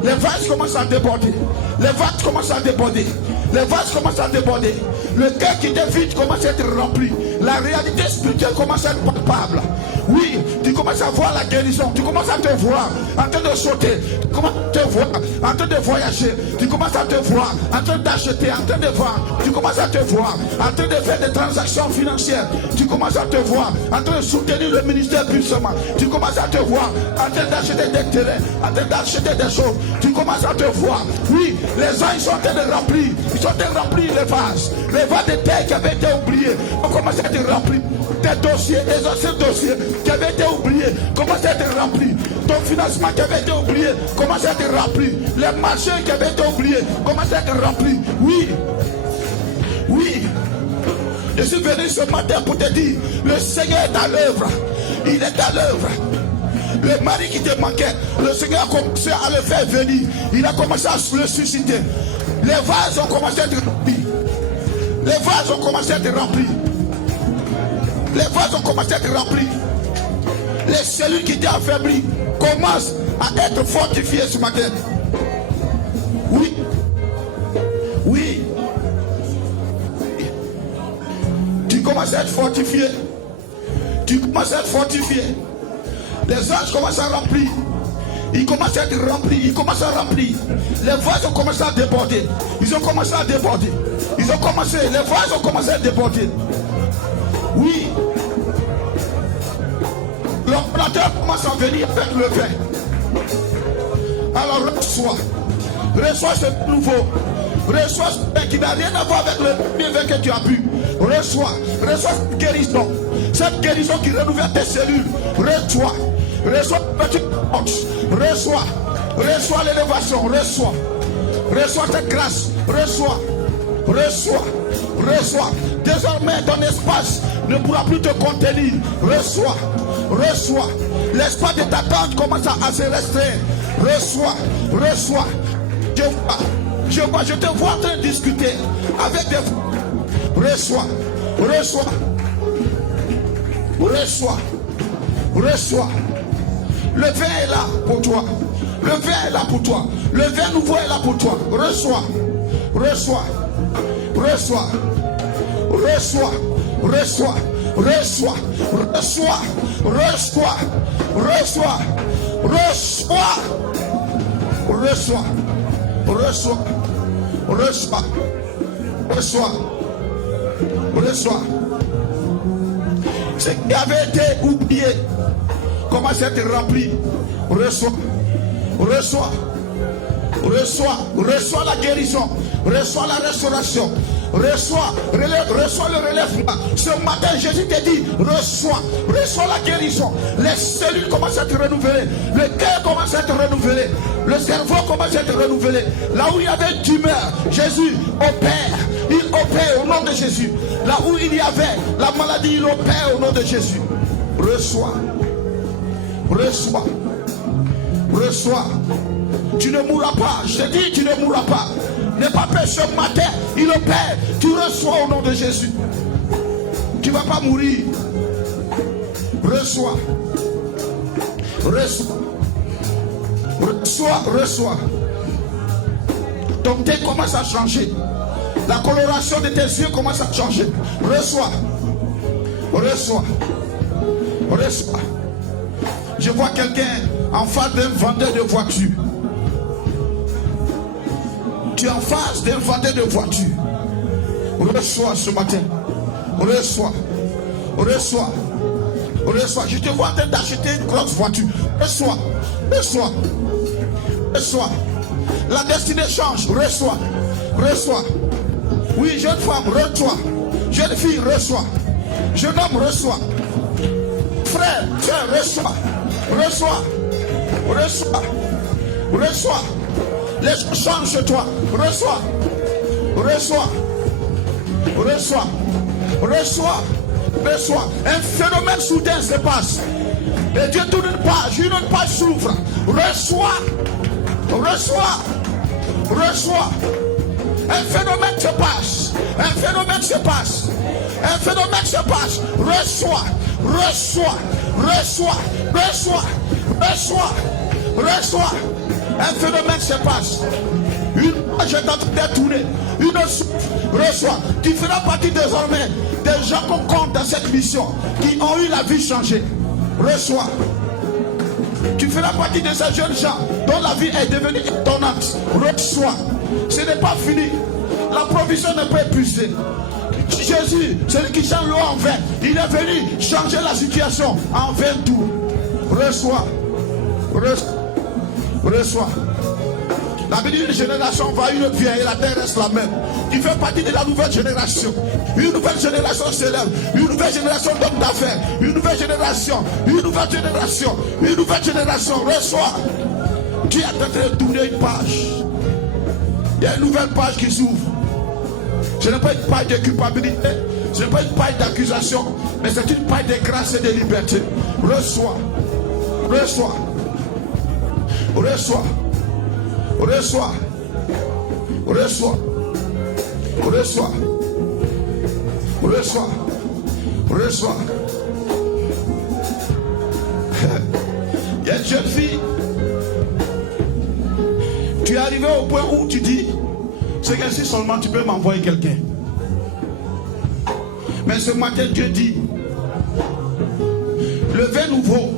Les vases commencent à déborder. Les vases commencent à déborder. Les vases commencent à déborder. Le cœur qui était vide commence à être rempli. La réalité spirituelle commence à être palpable. Oui, tu commences à voir la guérison. Tu commences à te voir en train de sauter. Tu commences à te voir en train de voyager. Tu commences à te voir en train d'acheter, en train de vendre. Tu commences à te voir en train de faire des transactions financières. Tu commences à te voir en train de soutenir le ministère puissamment. Tu commences à te voir en train d'acheter des terrains, en train d'acheter des choses. Tu commences à te voir. Oui, les gens ils sont en train de remplir. Ils sont en train de remplir les vases. Les vases de terre qui avaient été oubliés. On commence à être remplis. Tes dossiers, les anciens dossiers qui avaient été oubliés, commencent à être remplis. Ton financement qui avait été oublié, commence à être rempli. Les marchés qui avaient été oubliés, commencent à être remplis. Oui. Oui. Je suis venu ce matin pour te dire, le Seigneur est à l'œuvre. Il est à l'œuvre. Le mari qui te manquait, le Seigneur a commencé à le faire venir. Il a commencé à le susciter. Les vases ont commencé à être remplis. Les vases ont commencé à être remplis. Les vases ont commencé à être remplis. Les cellules qui étaient affaiblies commencent à être fortifiées ce matin. Oui. Oui. Tu commences à être fortifié. Tu commences à être fortifié. Les anges commencent à remplir. Ils commencent à être remplis. Ils commencent à remplir. Les vases ont commencé à déborder. Ils ont commencé à déborder. Ils ont commencé. Les vases ont commencé à déborder. Oui. L'opérateur commence à venir avec le vin. Alors reçois. Reçois ce nouveau. Reçois ce vin qui n'a rien à voir avec le premier vin que tu as bu. Reçois. Reçois cette guérison. Cette guérison qui renouvelle tes cellules. Reçois. Reçois petite force. Reçois. Reçois l'élévation. Reçois. Reçois cette grâce. Reçois. Reçois. Reçois. Désormais ton espace ne pourra plus te contenir. Reçois. Reçois. L'espace de ta tente commence à se restreindre. Reçois. Reçois. Je te vois en train de discuter avec des... Reçois. Reçois. Reçois. Reçois. Le vin est là pour toi. Le vin est là pour toi. Le vin nouveau est là pour toi. Reçois. Reçois. Reçois. Reçois. Reçois. Reçois. Reçois. Reçois. Reçois. Reçois. Reçois. Reçois. Reçois. Reçois. Reçois. Ce qui avait été oublié commence à être rempli. Reçois. Reçois. Reçois. Reçois la guérison. Reçois la restauration. reçois le relèvement. Ce matin, Jésus te dit, reçois la guérison. Les cellules commencent à être renouvelées, le cœur commence à être renouvelé, le cerveau commence à être renouvelé. Là où il y avait une tumeur, Jésus opère, il opère au nom de Jésus. Là où il y avait la maladie, il opère au nom de Jésus. Reçois. Tu ne mourras pas. Je te dis, tu ne mourras pas. N'aie pas peur, ce matin, il opère. Tu reçois au nom de Jésus. Tu ne vas pas mourir. Reçois. Ton teint commence à changer. La coloration de tes yeux commence à changer. Reçois. Je vois quelqu'un en face d'un vendeur de voitures. Tu es en face d'un vendeur de voitures. Reçois ce matin. Reçois. Je te vois en train d'acheter une grosse voiture. Reçois. La destinée change. Reçois. Oui, jeune femme, reçois. Jeune fille, reçois. Jeune homme, reçois. Frère, reçois. Les choses changent chez toi. Reçois. Un phénomène soudain se passe. Et Dieu tourne une page s'ouvre. Reçois. Un phénomène se passe. Reçois. Un phénomène se passe. Une page est en train de tourner. Une reçoit. Tu feras partie désormais des gens qu'on compte dans cette mission, qui ont eu la vie changée. Reçois. Tu feras partie de ces jeunes gens dont la vie est devenue étonnante. Reçois. Ce n'est pas fini. La provision ne peut épuiser. Jésus, celui qui change l'eau en vin, il est venu changer la situation en vin doux. Reçois. La vie d'une génération va, une autre vient et la terre reste la même. Tu fais partie de la nouvelle génération. Une nouvelle génération s'élève. Une nouvelle génération d'hommes d'affaires. Une nouvelle génération. Reçois. Tu es en train de tourner une page. Il y a une nouvelle page qui s'ouvre. Ce n'est pas une page de culpabilité. Ce n'est pas une page d'accusation. Mais c'est une page de grâce et de liberté. Reçois. Il y a une jeune fille. Tu es arrivé au point où tu dis, c'est qu'ainsi seulement tu peux m'envoyer quelqu'un. Mais ce matin Dieu dit, le vin nouveau,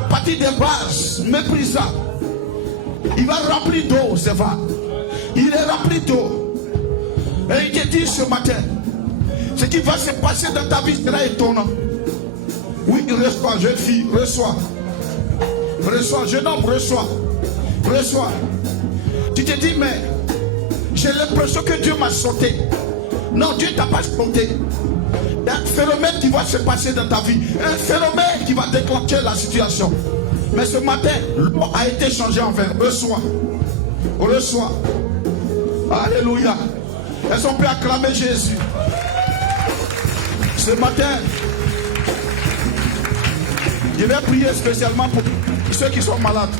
à partir des bases méprisables, il va remplir d'eau, c'est vrai. Il est rempli d'eau. Et il te dit ce matin, ce qui va se passer dans ta vie sera étonnant. Oui, reçois, jeune fille, reçois, jeune homme, reçois. Tu te dis, mais j'ai l'impression que Dieu m'a sauté. Non, Dieu ne t'a pas sauté. Un phénomène qui va se passer dans ta vie. Un phénomène qui va déclencher la situation. Mais ce matin, l'eau a été changée en vin. Reçois. Alléluia. Est-ce qu'on peut acclamer Jésus? Ce matin, je vais prier spécialement pour ceux qui sont malades.